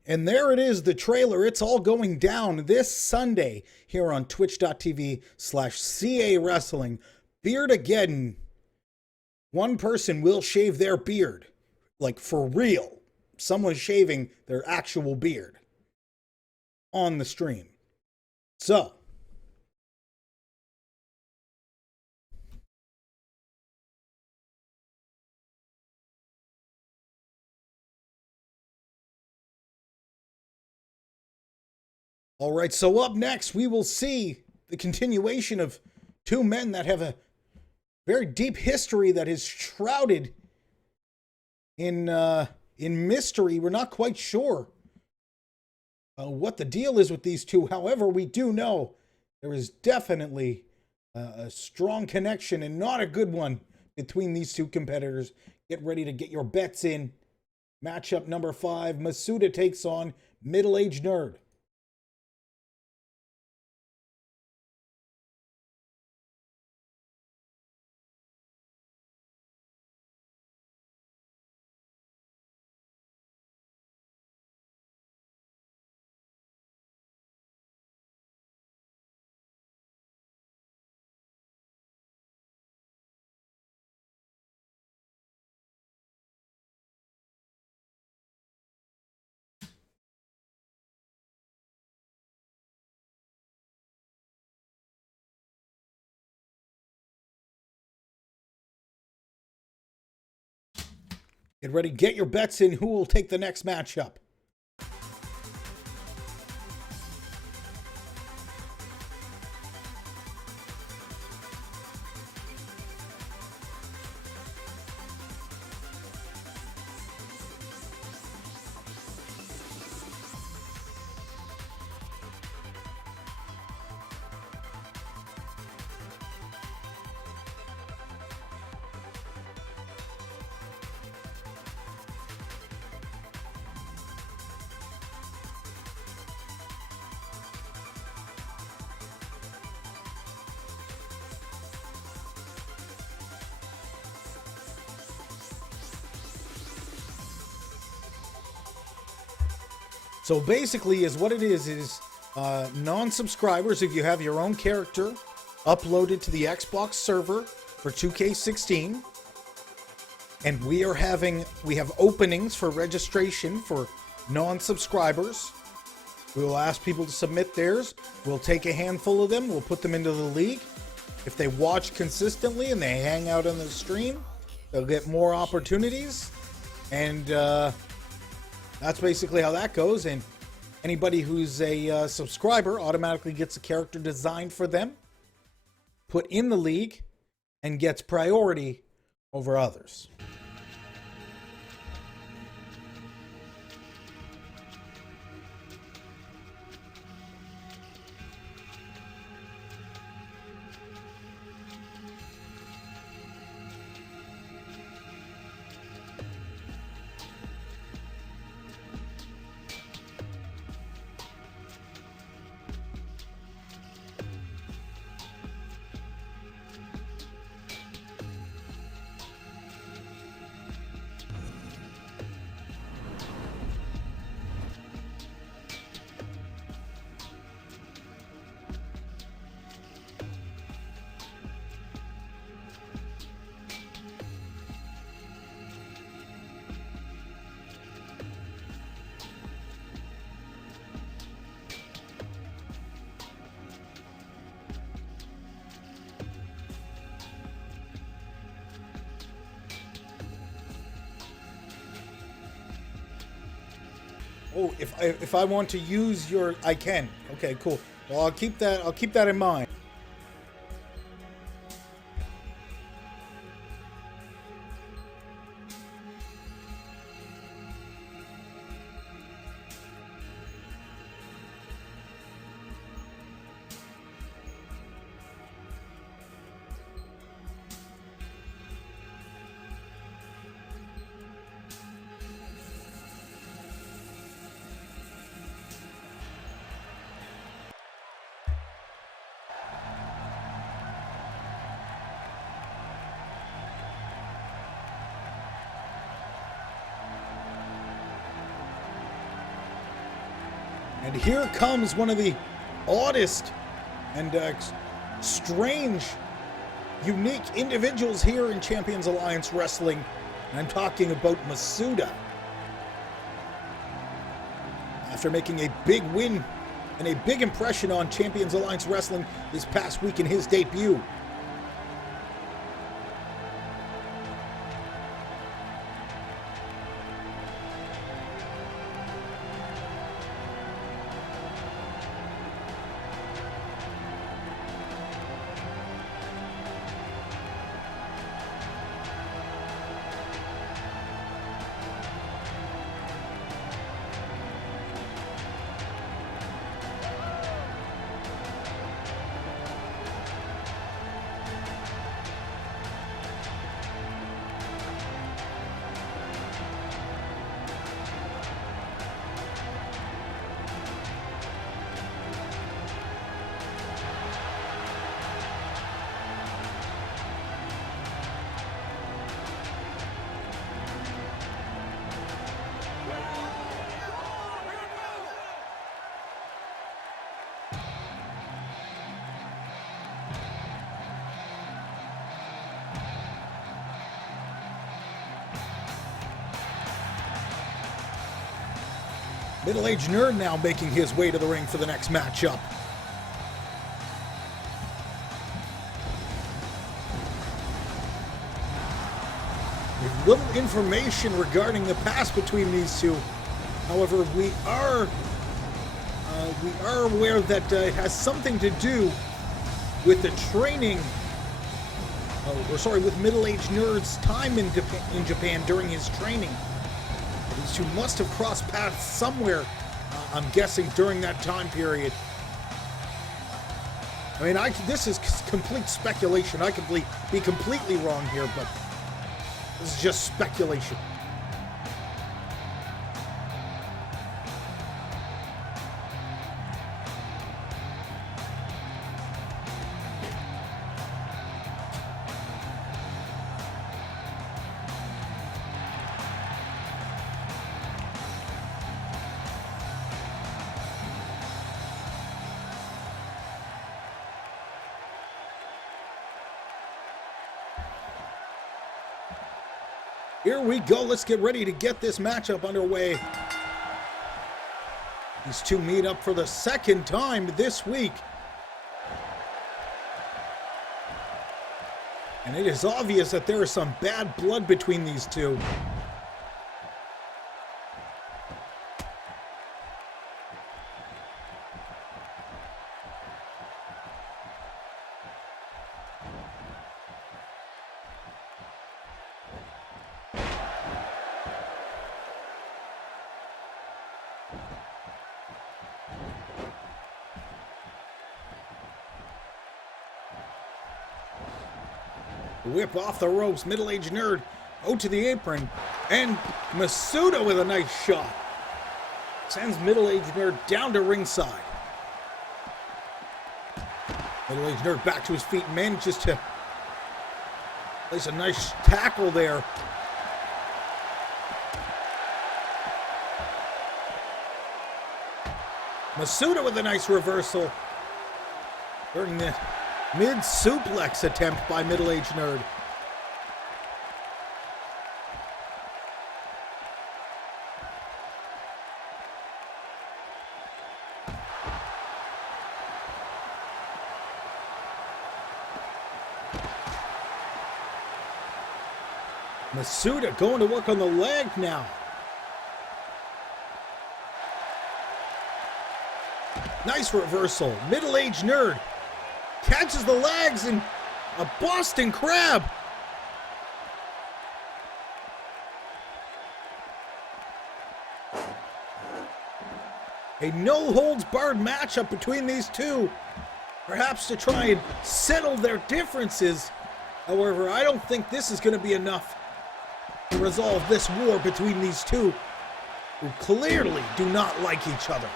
And there it is, the trailer. It's all going down this Sunday here on twitch.tv/CAWrestling. Beardageddon. One person will shave their beard. Like, for real. Someone's shaving their actual beard on the stream. So, all right, so up next, we will see the continuation of two men that have a very deep history that is shrouded in mystery. We're not quite sure what the deal is with these two. However, we do know there is definitely a strong connection, and not a good one, between these two competitors. Get ready to get your bets in. Matchup number 5, Masuda takes on Middle-Aged Nerd. Get ready, get your bets in. Who will take the next matchup? So basically, is what it is non-subscribers, if you have your own character uploaded to the Xbox server for 2K16, and we have openings for registration for non-subscribers. We will ask people to submit theirs. We'll take a handful of them. We'll put them into the league. If they watch consistently and they hang out on the stream, they'll get more opportunities. And that's basically how that goes. And anybody who's a subscriber automatically gets a character designed for them, put in the league, and gets priority over others. Oh, if I want to use your, I can. Okay, cool. Well, I'll keep that in mind. And here comes one of the oddest and strange, unique individuals here in Champions Alliance Wrestling. And I'm talking about Masuda. After making a big win and a big impression on Champions Alliance Wrestling this past week in his debut. Middle-aged nerd now making his way to the ring for the next matchup. With little information regarding the past between these two. However, we are aware that it has something to do with the training, with middle-aged nerd's time in Japan during his training. These two must have crossed paths somewhere, I'm guessing, during that time period. I mean, this is complete speculation. I could be completely wrong here, but this is just speculation. Here we go. Let's get ready to get this matchup underway. These two meet up for the second time this week. And it is obvious that there is some bad blood between these two. Whip off the ropes, middle-aged nerd out to the apron, and Masuda with a nice shot. Sends middle-aged nerd down to ringside. Middle-aged nerd back to his feet and manages to place a nice tackle there. Masuda with a nice reversal during the mid-suplex attempt by middle-aged nerd. Masuda going to work on the leg now. Nice reversal. Middle-aged nerd catches the legs and a Boston Crab. A no-holds-barred matchup between these two. Perhaps to try and settle their differences. However, I don't think this is going to be enough to resolve this war between these two, who clearly do not like each other.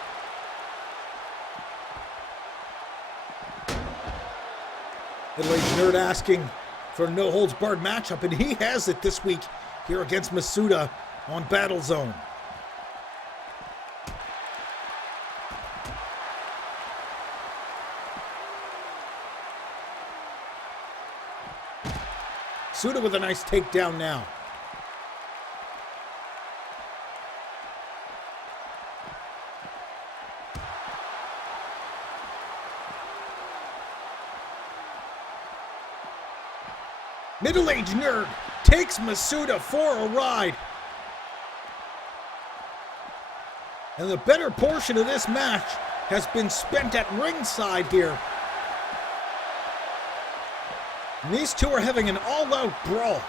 Middle-aged nerd asking for a no-holds-barred matchup, and he has it this week here against Masuda on Battle Zone. Masuda with a nice takedown now. Middle-aged nerd takes Masuda for a ride. And the better portion of this match has been spent at ringside here. And these two are having an all-out brawl.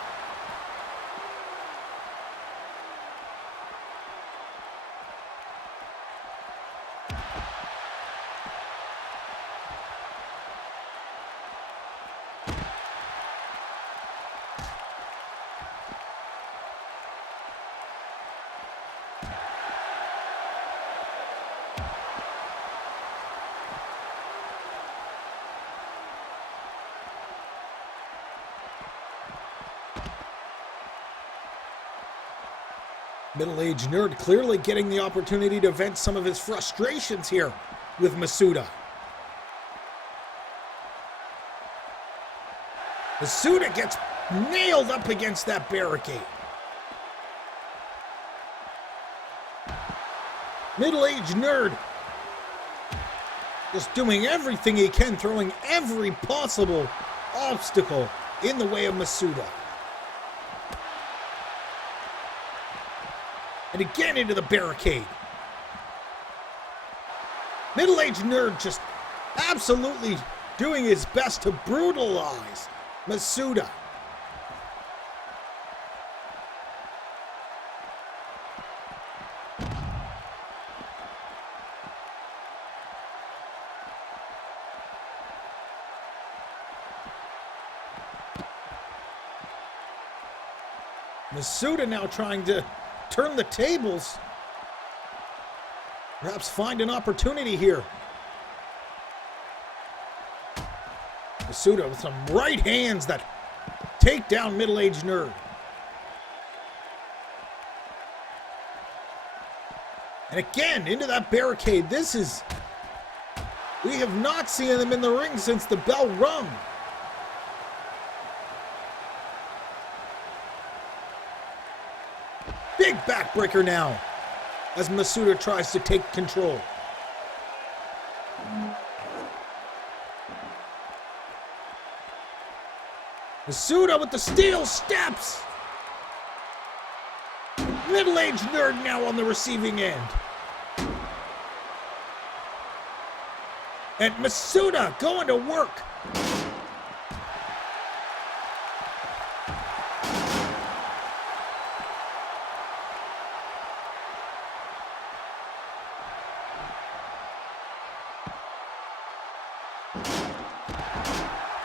Middle-aged nerd clearly getting the opportunity to vent some of his frustrations here with Masuda. Masuda gets nailed up against that barricade. Middle-aged nerd just doing everything he can, throwing every possible obstacle in the way of Masuda. And again into the barricade. Middle-aged nerd just absolutely doing his best to brutalize Masuda. Masuda now trying to turn the tables. Perhaps find an opportunity here. Masuda with some right hands that take down middle-aged nerd. And again, into that barricade. We have not seen them in the ring since the bell rung. neckbreaker now as Masuda tries to take control. Masuda with the steel steps. Middle-aged nerd now on the receiving end. And Masuda going to work.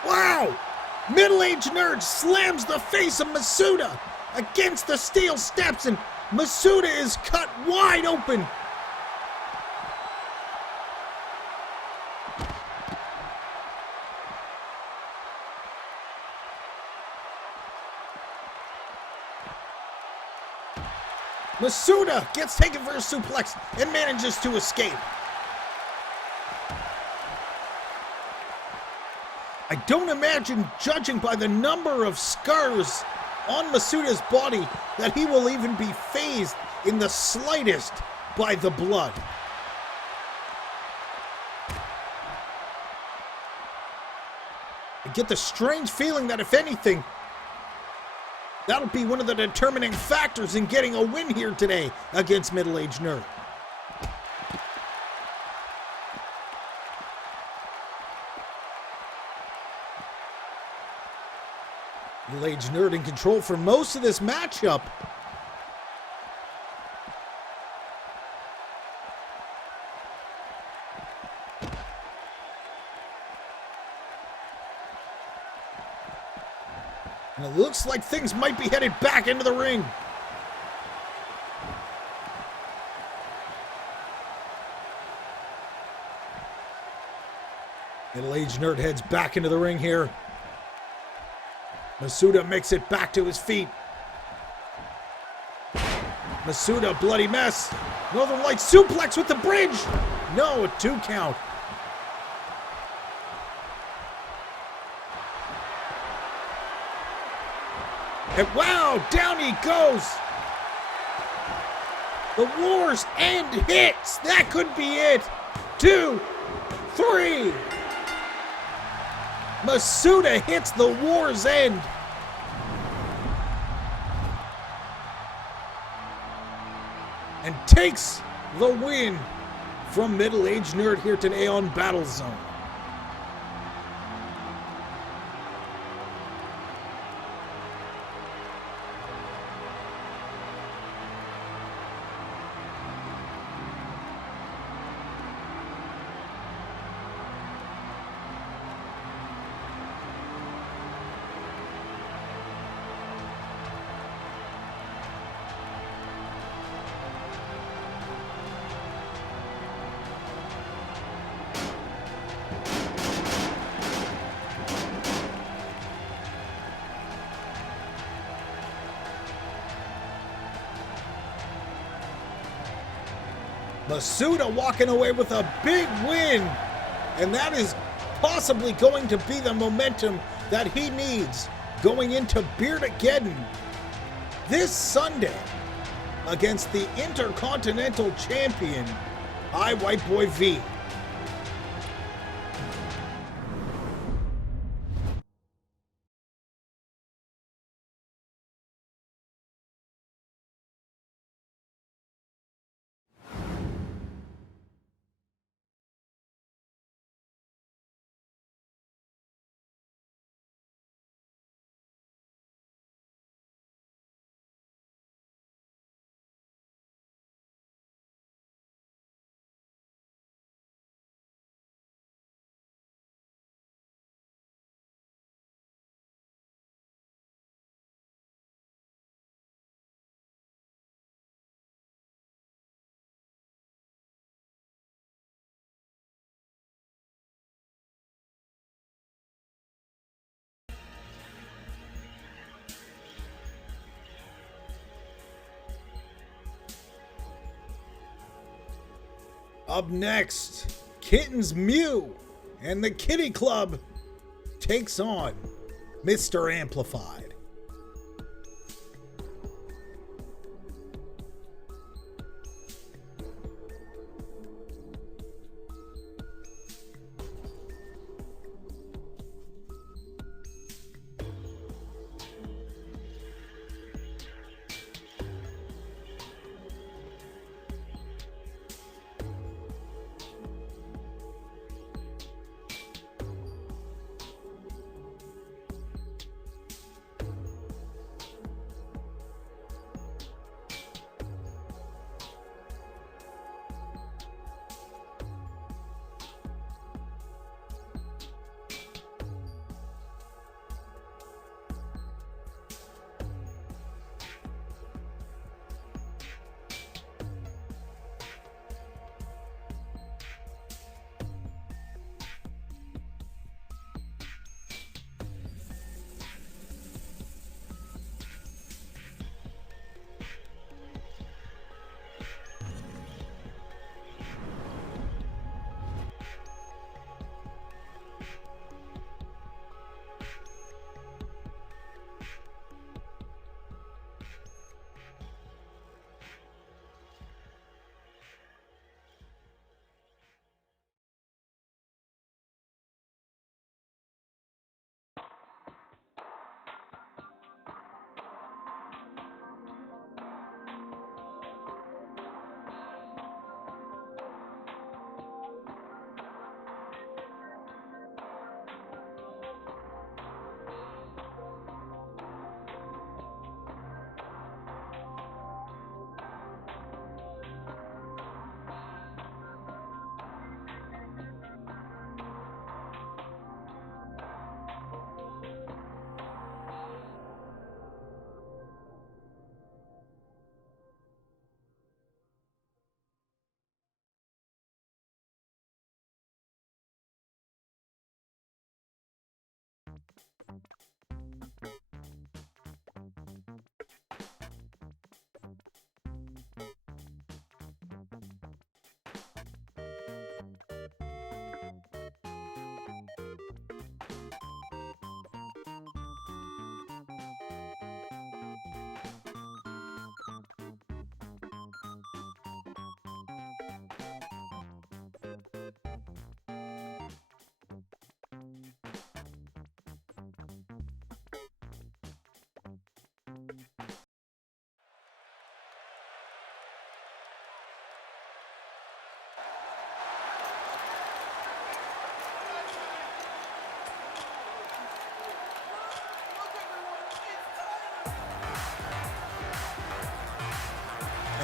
Wow! Middle-aged nerd slams the face of Masuda against the steel steps, and Masuda is cut wide open. Masuda gets taken for a suplex and manages to escape. I don't imagine, judging by the number of scars on Masuda's body, that he will even be fazed in the slightest by the blood. I get the strange feeling that if anything, that'll be one of the determining factors in getting a win here today against Middle-aged Nerd. Middle-aged Nerd in control for most of this matchup. And it looks like things might be headed back into the ring. Middle-aged Nerd heads back into the ring here. Masuda makes it back to his feet. Masuda, bloody mess. Northern Light suplex with the bridge. No, a 2 count. And wow, down he goes. The War's End hits. That could be it. 2, 3. Masuda hits the War's End. And takes the win from Middle-aged Nerd here today on Battle Zone. Masuda walking away with a big win, and that is possibly going to be the momentum that he needs going into Beardageddon this Sunday against the Intercontinental Champion, White Boy V. Up next, Kitten's Mew and the Kitty Club takes on Mr. Amplified.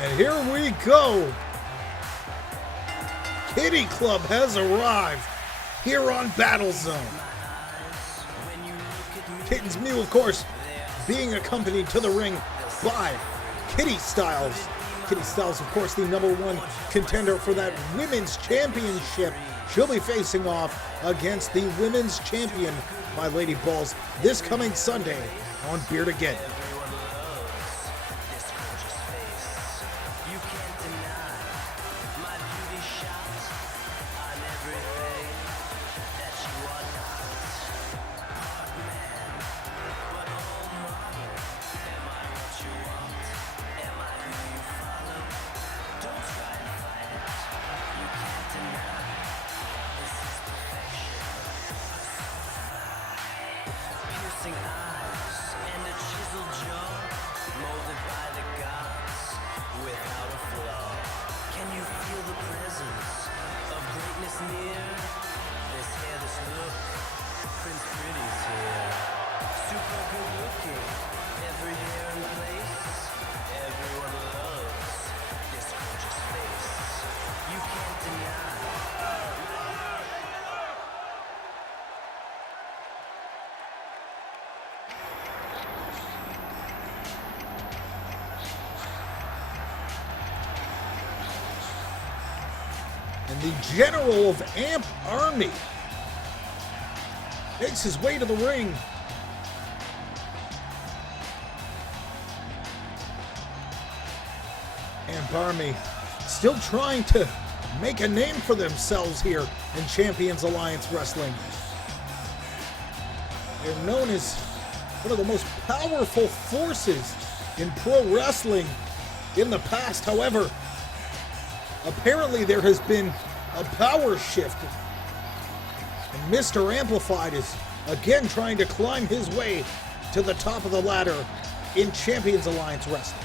And here we go. Kitty Club has arrived here on Battle Zone. Kitten's Mew, of course, being accompanied to the ring by Kitty Styles. Kitty Styles, of course, the #1 contender for that women's championship. She'll be facing off against the women's champion, my Lady Balls, this coming Sunday on Beard Again. Eyes and a chiseled jaw, molded by the gods without a flaw. Can you feel the presence of greatness near? This hair, this look, Prince Pretty's here. Super good looking, every hair in place. Everyone loves this gorgeous face. You can't deny. And the General of Amp Army makes his way to the ring. Amp Army still trying to make a name for themselves here in Champions Alliance Wrestling. They're known as one of the most powerful forces in pro wrestling in the past. However, apparently there has been a power shift, and Mr. Amplified is again trying to climb his way to the top of the ladder in Champions Alliance Wrestling.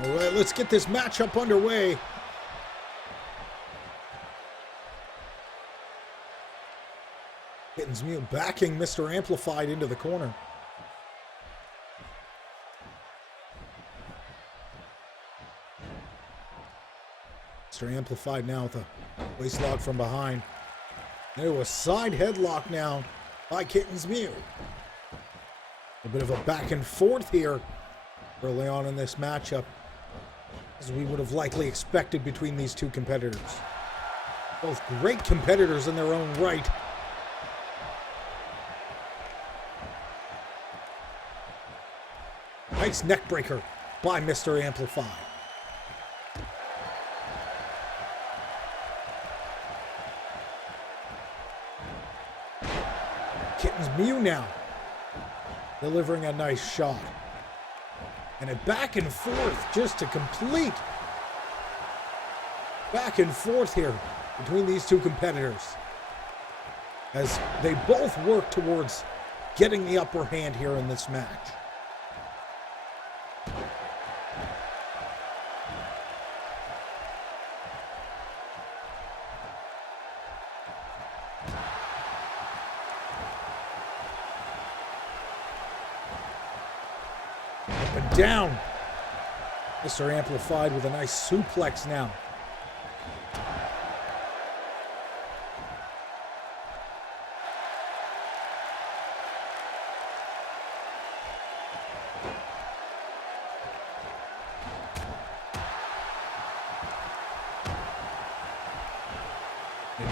All right, let's get this matchup underway. Kitten's Mew backing Mr. Amplified into the corner. Mr. Amplified now with a waist lock from behind. There was a side headlock now by Kitten's Mew. A bit of a back and forth here early on in this matchup, as we would have likely expected between these two competitors. Both great competitors in their own right. Nice neck breaker by Mr. Amplified. Kitten's Mew now delivering a nice shot. And a back and forth just to complete. Back and forth here between these two competitors, as they both work towards getting the upper hand here in this match. Up and down. Mr. Amplified with a nice suplex now.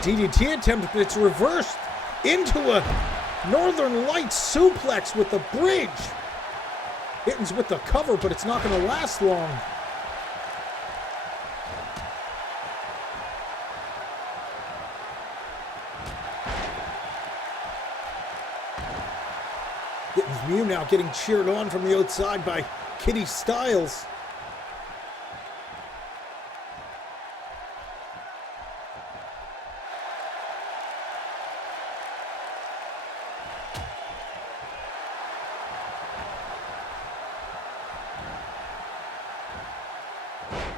DDT attempt, but it's reversed into a Northern Lights suplex with the bridge. Hitten's with the cover, but it's not going to last long. Kitten's Mew now getting cheered on from the outside by Kitty Styles.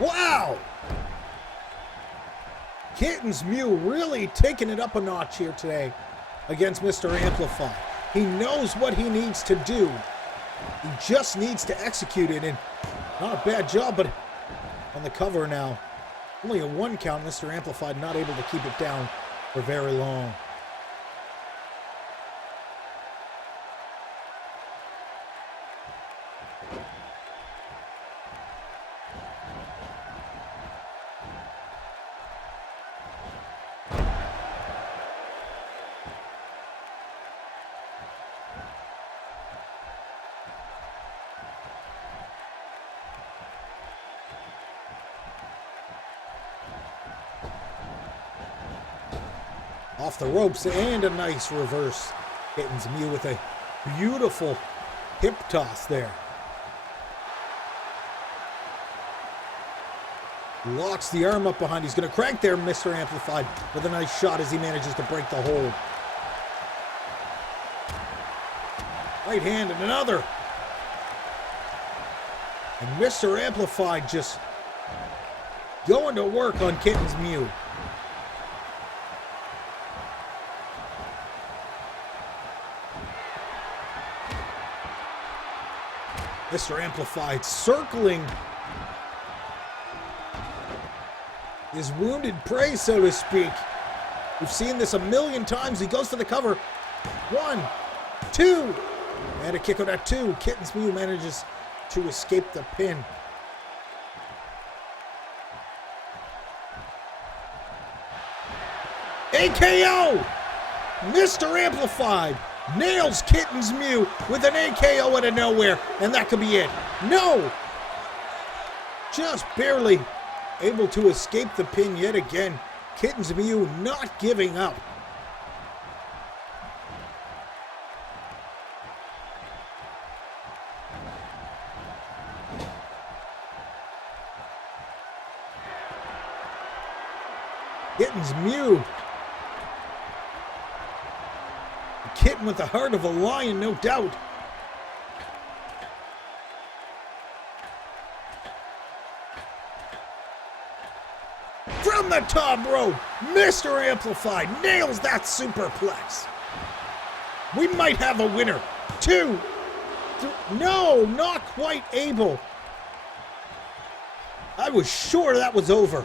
Wow! Kitten's Mew really taking it up a notch here today against Mr. Amplify. He knows what he needs to do. He just needs to execute it, and not a bad job, but on the cover now. Only a 1 count. Mr. Amplified not able to keep it down for very long. Off the ropes and a nice reverse. Kitten's Mew with a beautiful hip toss there. Locks the arm up behind. He's going to crank there, Mr. Amplified, with a nice shot as he manages to break the hold. Right hand and another. And Mr. Amplified just going to work on Kitten's Mew. Mr. Amplified circling his wounded prey, so to speak. We've seen this a million times. He goes for the cover. 1, 2, and a kick out at 2. Kitten's Mew manages to escape the pin. AKO! Mr. Amplified nails Kitten's Mew with an AKO out of nowhere, and that could be it. No! Just barely able to escape the pin yet again. Kitten's Mew not giving up. Kitten's Mew. Kitten with the heart of a lion, no doubt. From the top rope, Mr. Amplified nails that superplex. We might have a winner. 2, 3, no, not quite able. I was sure that was over.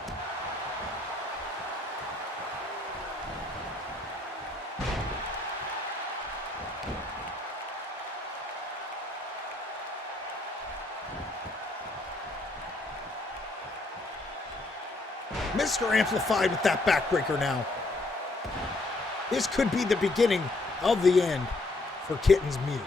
Mr. Amplified with that backbreaker now. This could be the beginning of the end for Kitten's Mew.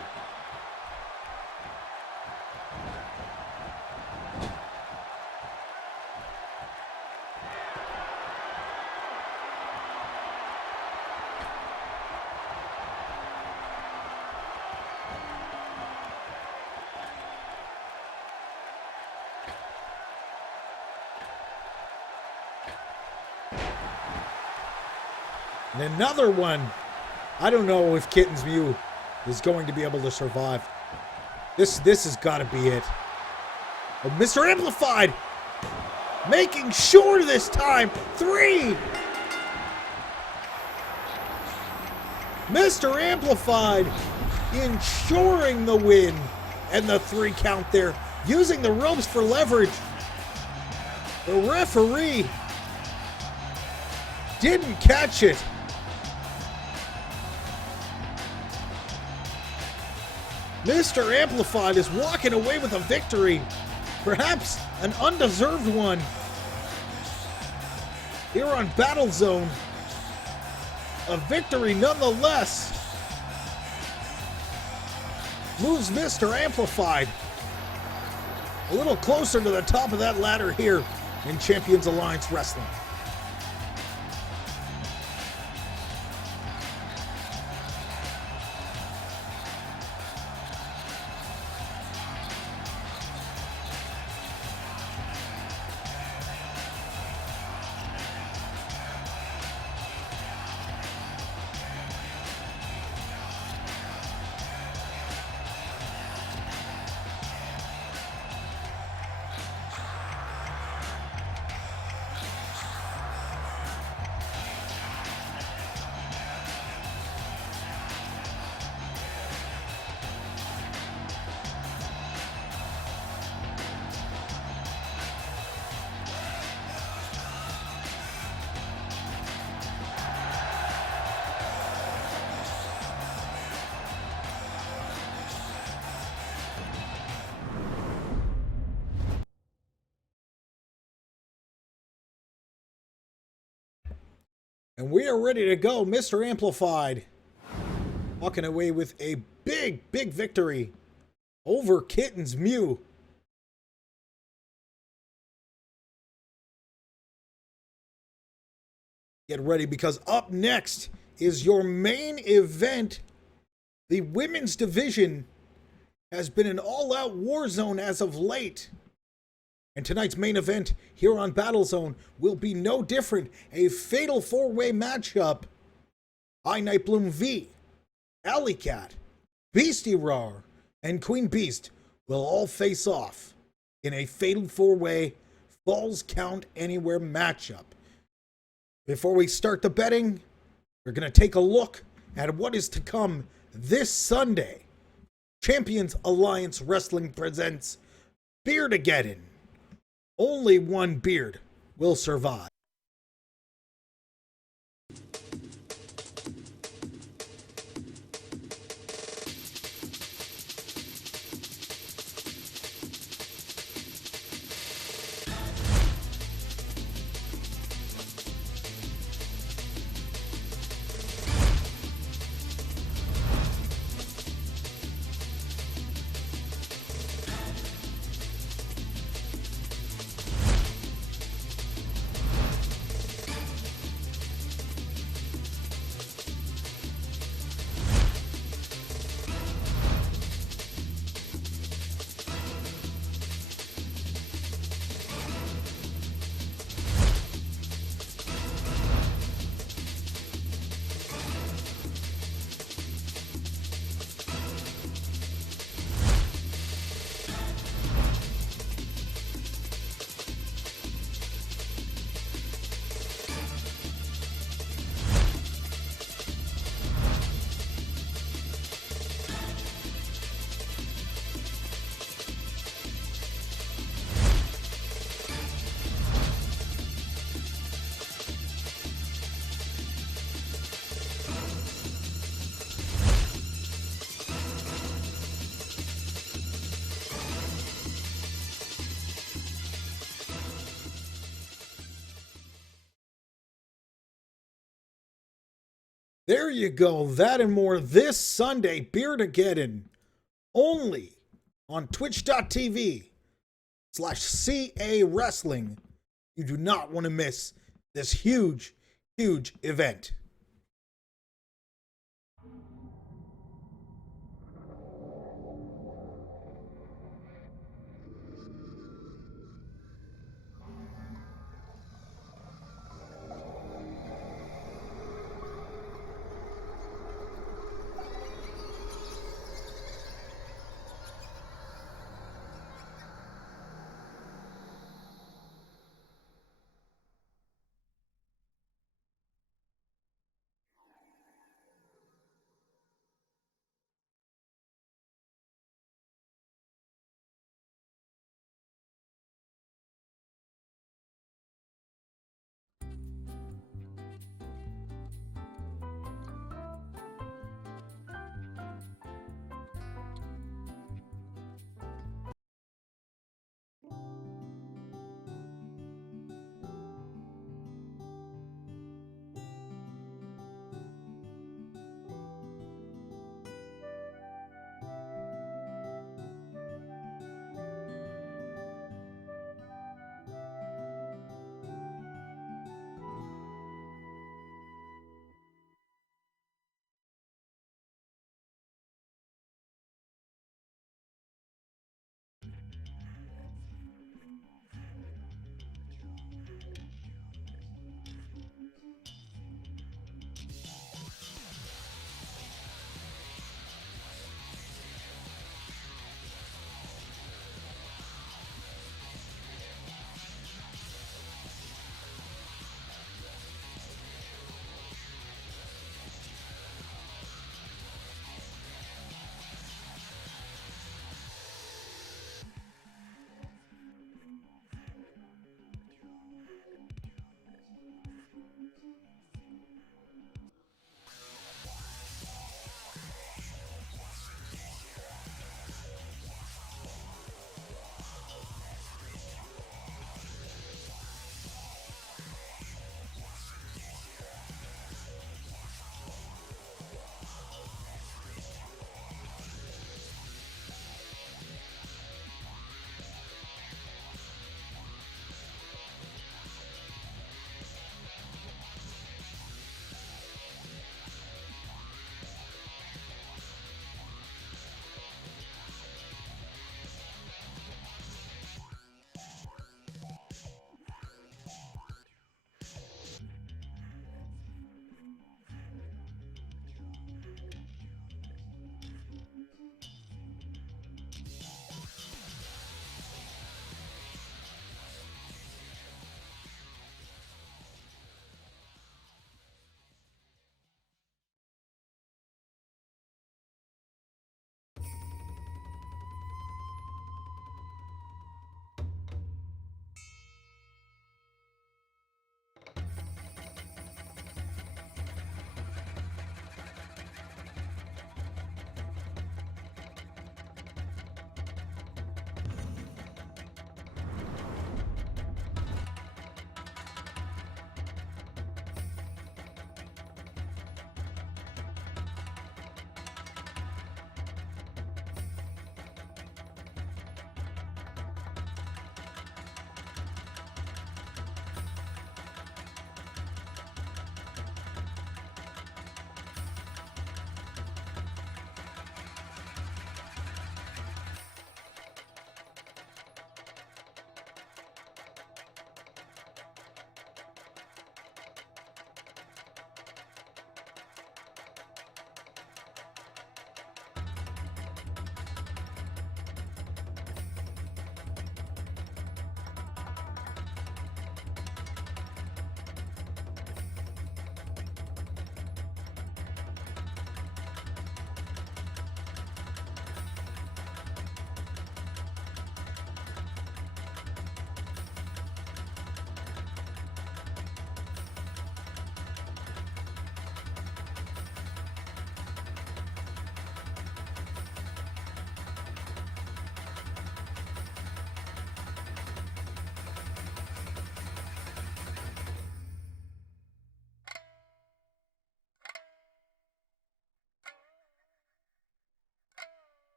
And another one. I don't know if Kitten's Mew is going to be able to survive. This has got to be it. Oh, Mr. Amplified making sure this time. 3. Mr. Amplified ensuring the win. And the 3 count there. Using the ropes for leverage. The referee didn't catch it. Mr. Amplified is walking away with a victory. Perhaps an undeserved one. Here on Battle Zone. A victory nonetheless. Moves Mr. Amplified a little closer to the top of that ladder here in Champions Alliance Wrestling. And we are ready to go. Mr. Amplified walking away with a big, big victory over Kitten's Mew. Get ready, because up next is your main event. The women's division has been an all-out war zone as of late. And tonight's main event here on Battlezone will be no different. A fatal four-way matchup. I Nightbloom V, Alley Cat, Beastie Roar, and Queen Beast will all face off in a fatal four-way Falls Count Anywhere matchup. Before we start the betting, we're going to take a look at what is to come this Sunday. Champions Alliance Wrestling presents Beardageddon. Only one beard will survive. There you go. That and more this Sunday, Beardageddon, only on twitch.tv/CAWrestling. You do not want to miss this huge, huge event.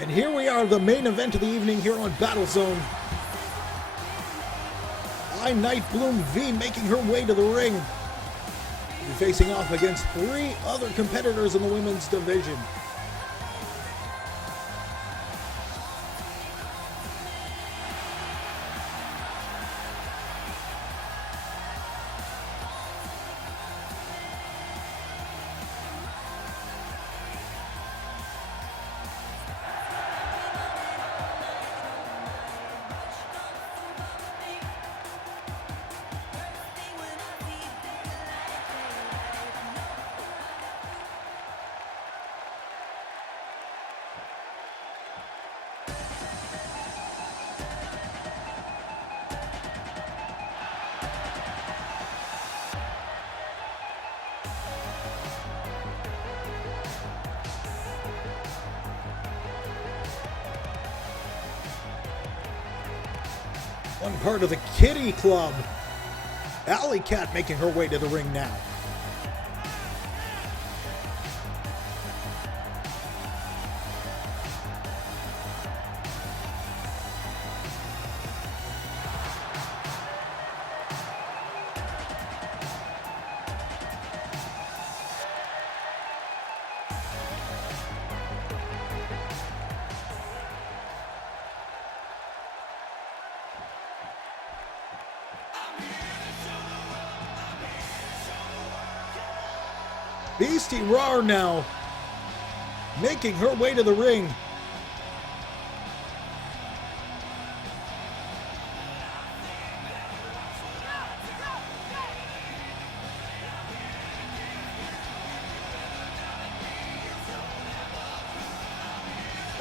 And here we are, the main event of the evening here on Battle Zone. Night Bloom V making her way to the ring. She'll be facing off against 3 other competitors in the women's division. One part of the Kitty Club. Alley Cat making her way to the ring now. Beastie Rar now making her way to the ring.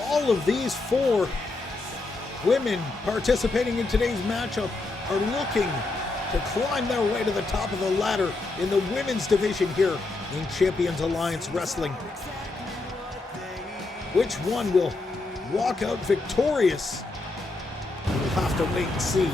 All of these 4 women participating in today's matchup are looking to climb their way to the top of the ladder in the women's division here in Champions Alliance Wrestling. Which one will walk out victorious? We'll have to wait and see.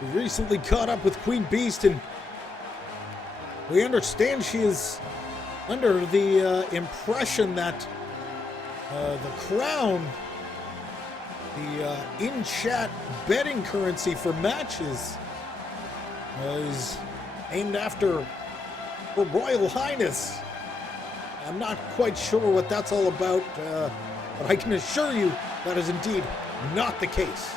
We recently caught up with Queen Beast, and we understand she is under the impression that the crown, the in-chat betting currency for matches, is aimed after Her Royal Highness. I'm not quite sure what that's all about, but I can assure you that is indeed not the case.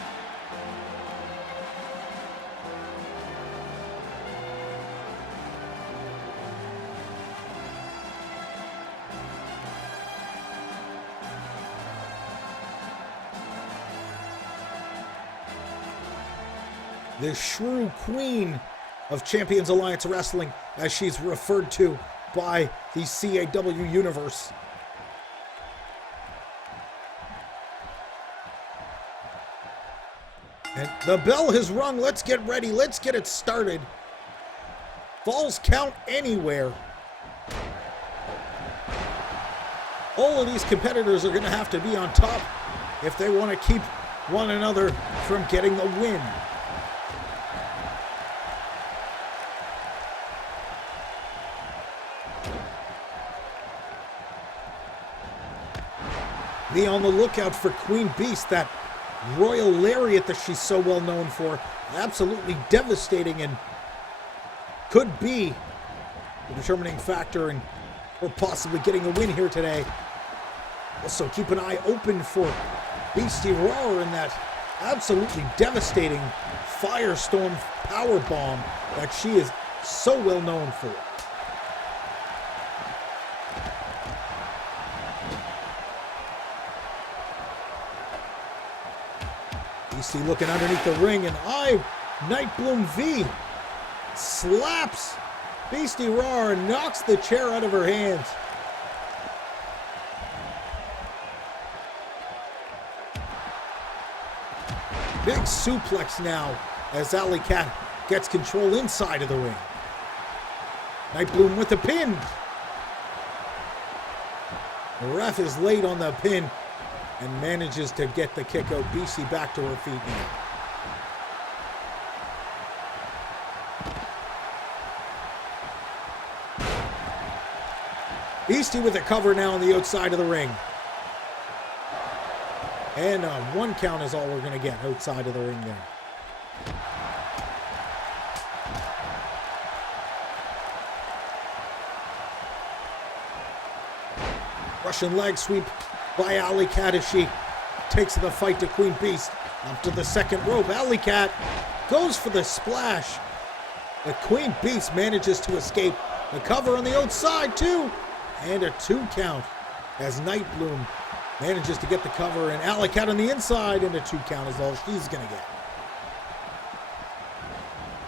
The Shrew Queen of Champions Alliance Wrestling, as she's referred to by the CAW universe. And the bell has rung. Let's get ready. Let's get it started. Falls count anywhere. All of these competitors are going to have to be on top if they want to keep one another from getting the win. Be on the lookout for Queen Beast, that royal lariat that she's so well known for. Absolutely devastating and could be the determining factor in or possibly getting a win here today. Also keep an eye open for Beastie Rar and that absolutely devastating firestorm powerbomb that she is so well known for. Beastie looking underneath the ring, and Night Bloom V slaps Beastie Rar and knocks the chair out of her hands. Big suplex now as Alley Cat gets control inside of the ring. Nightbloom with the pin. The ref is late on the pin and manages to get the kick out. BC back to her feet now. Beastie with a cover now on the outside of the ring. And 1 count is all we're going to get outside of the ring there. Russian leg sweep by Alley Cat as she takes the fight to Queen Beast. Up to the second rope. Alley Cat goes for the splash. The Queen Beast manages to escape. The cover on the outside too. And a 2 count as Nightbloom manages to get the cover. And Alley Cat on the inside, and a 2 count is all she's going to get.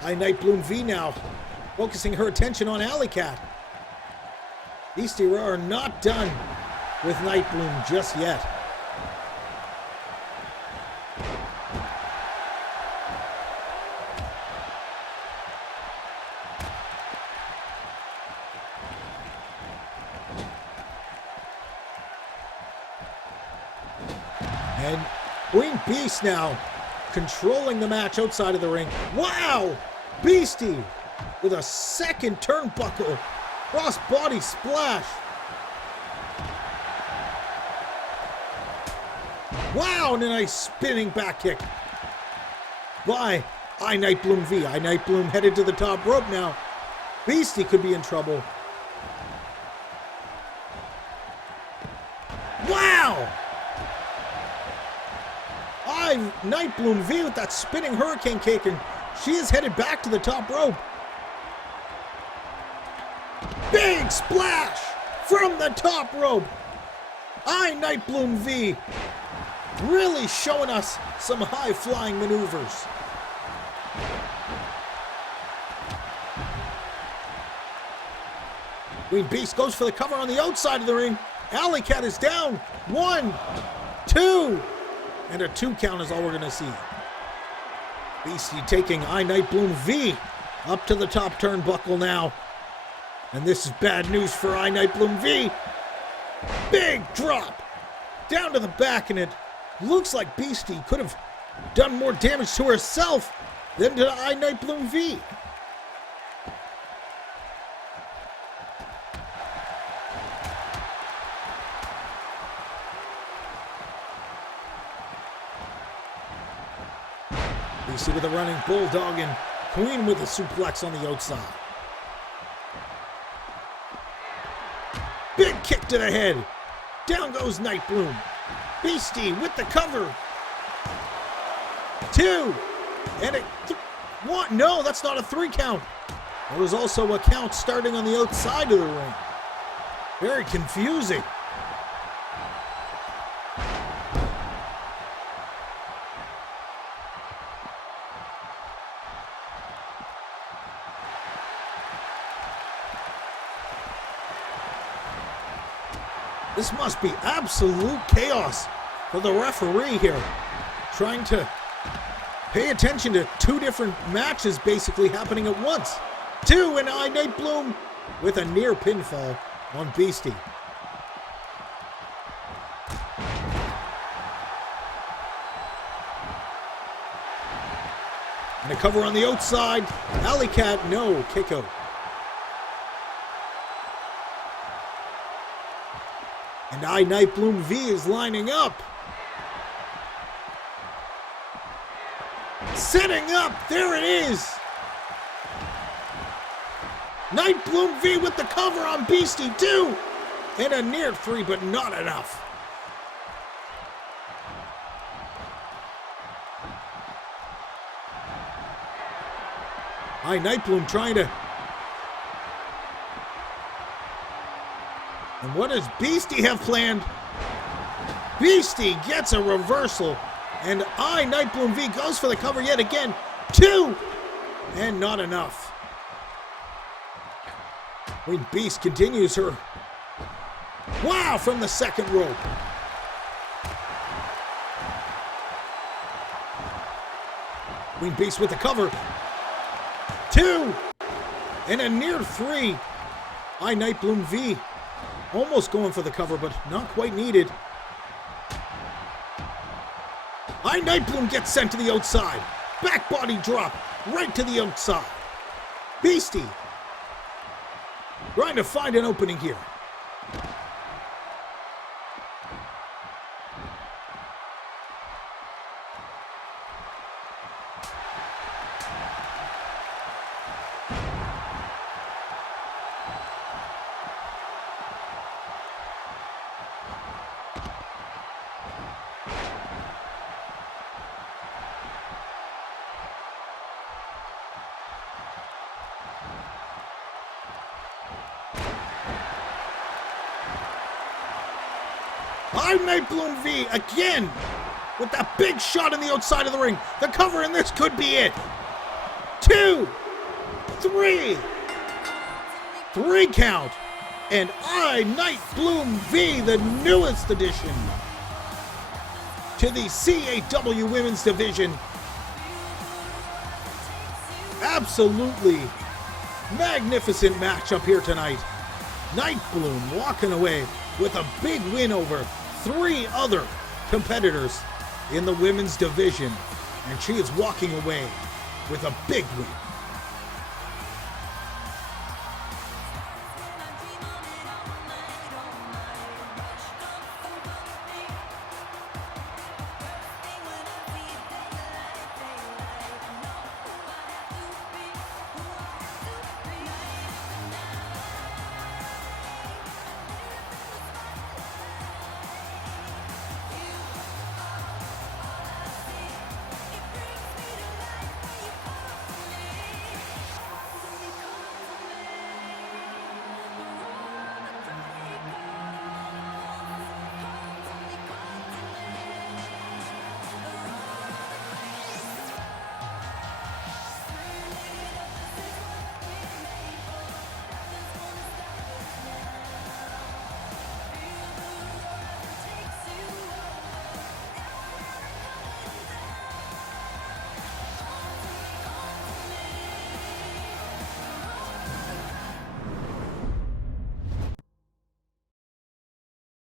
High Nightbloom V now, focusing her attention on Alley Cat. Beastie Raw are not done with Nightbloom just yet. And Queen Beast now controlling the match outside of the ring. Wow! Beastie with a second turnbuckle cross-body splash. Wow, and a nice spinning back kick by I Nightbloom V. I Nightbloom headed to the top rope now. Beastie could be in trouble. Wow! I Nightbloom V with that spinning hurricane kick, and she is headed back to the top rope. Big splash from the top rope. I Nightbloom V really showing us some high-flying maneuvers. Queen Beast goes for the cover on the outside of the ring. Alley Cat is down. 1, 2, and a 2 count is all we're going to see. Beastie taking I Nightbloom V up to the top turnbuckle now. And this is bad news for I Nightbloom V. Big drop down to the back, and it looks like Beastie could have done more damage to herself than to I Nightbloom V. Beastie with a running bulldog, and Queen with a suplex on the outside. Big kick to the head. Down goes Nightbloom. Beastie with the cover. 2. And a 1. No, that's not a 3 count. There was also a count starting on the outside of the ring. Very confusing. This must be absolute chaos for the referee here. Trying to pay attention to 2 different matches basically happening at once. 2, and I Nightbloom with a near pinfall on Beastie. And a cover on the outside. Alley Cat, no, kick out. And I Nightbloom V is lining up. Setting up, there it is. Nightbloom V with the cover on Beastie 2. And a near 3, but not enough. I Nightbloom trying to... And what does Beastie have planned? Beastie gets a reversal. And I Nightbloom V goes for the cover yet again. 2. And not enough. Queen Beast continues her. Wow, from the second rope. Queen Beast with the cover. 2. And a near 3. I Nightbloom V. Almost going for the cover, but not quite needed. I Nightbloom gets sent to the outside. Back body drop right to the outside. Beastie trying to find an opening here. I Nightbloom V again with that big shot in the outside of the ring. The cover, and this could be it. 2, 3. 3 count. And I Nightbloom V, the newest addition to the CAW Women's Division. Absolutely magnificent matchup here tonight. Nightbloom walking away with a big win over 3 other competitors in the women's division. And she is walking away with a big win.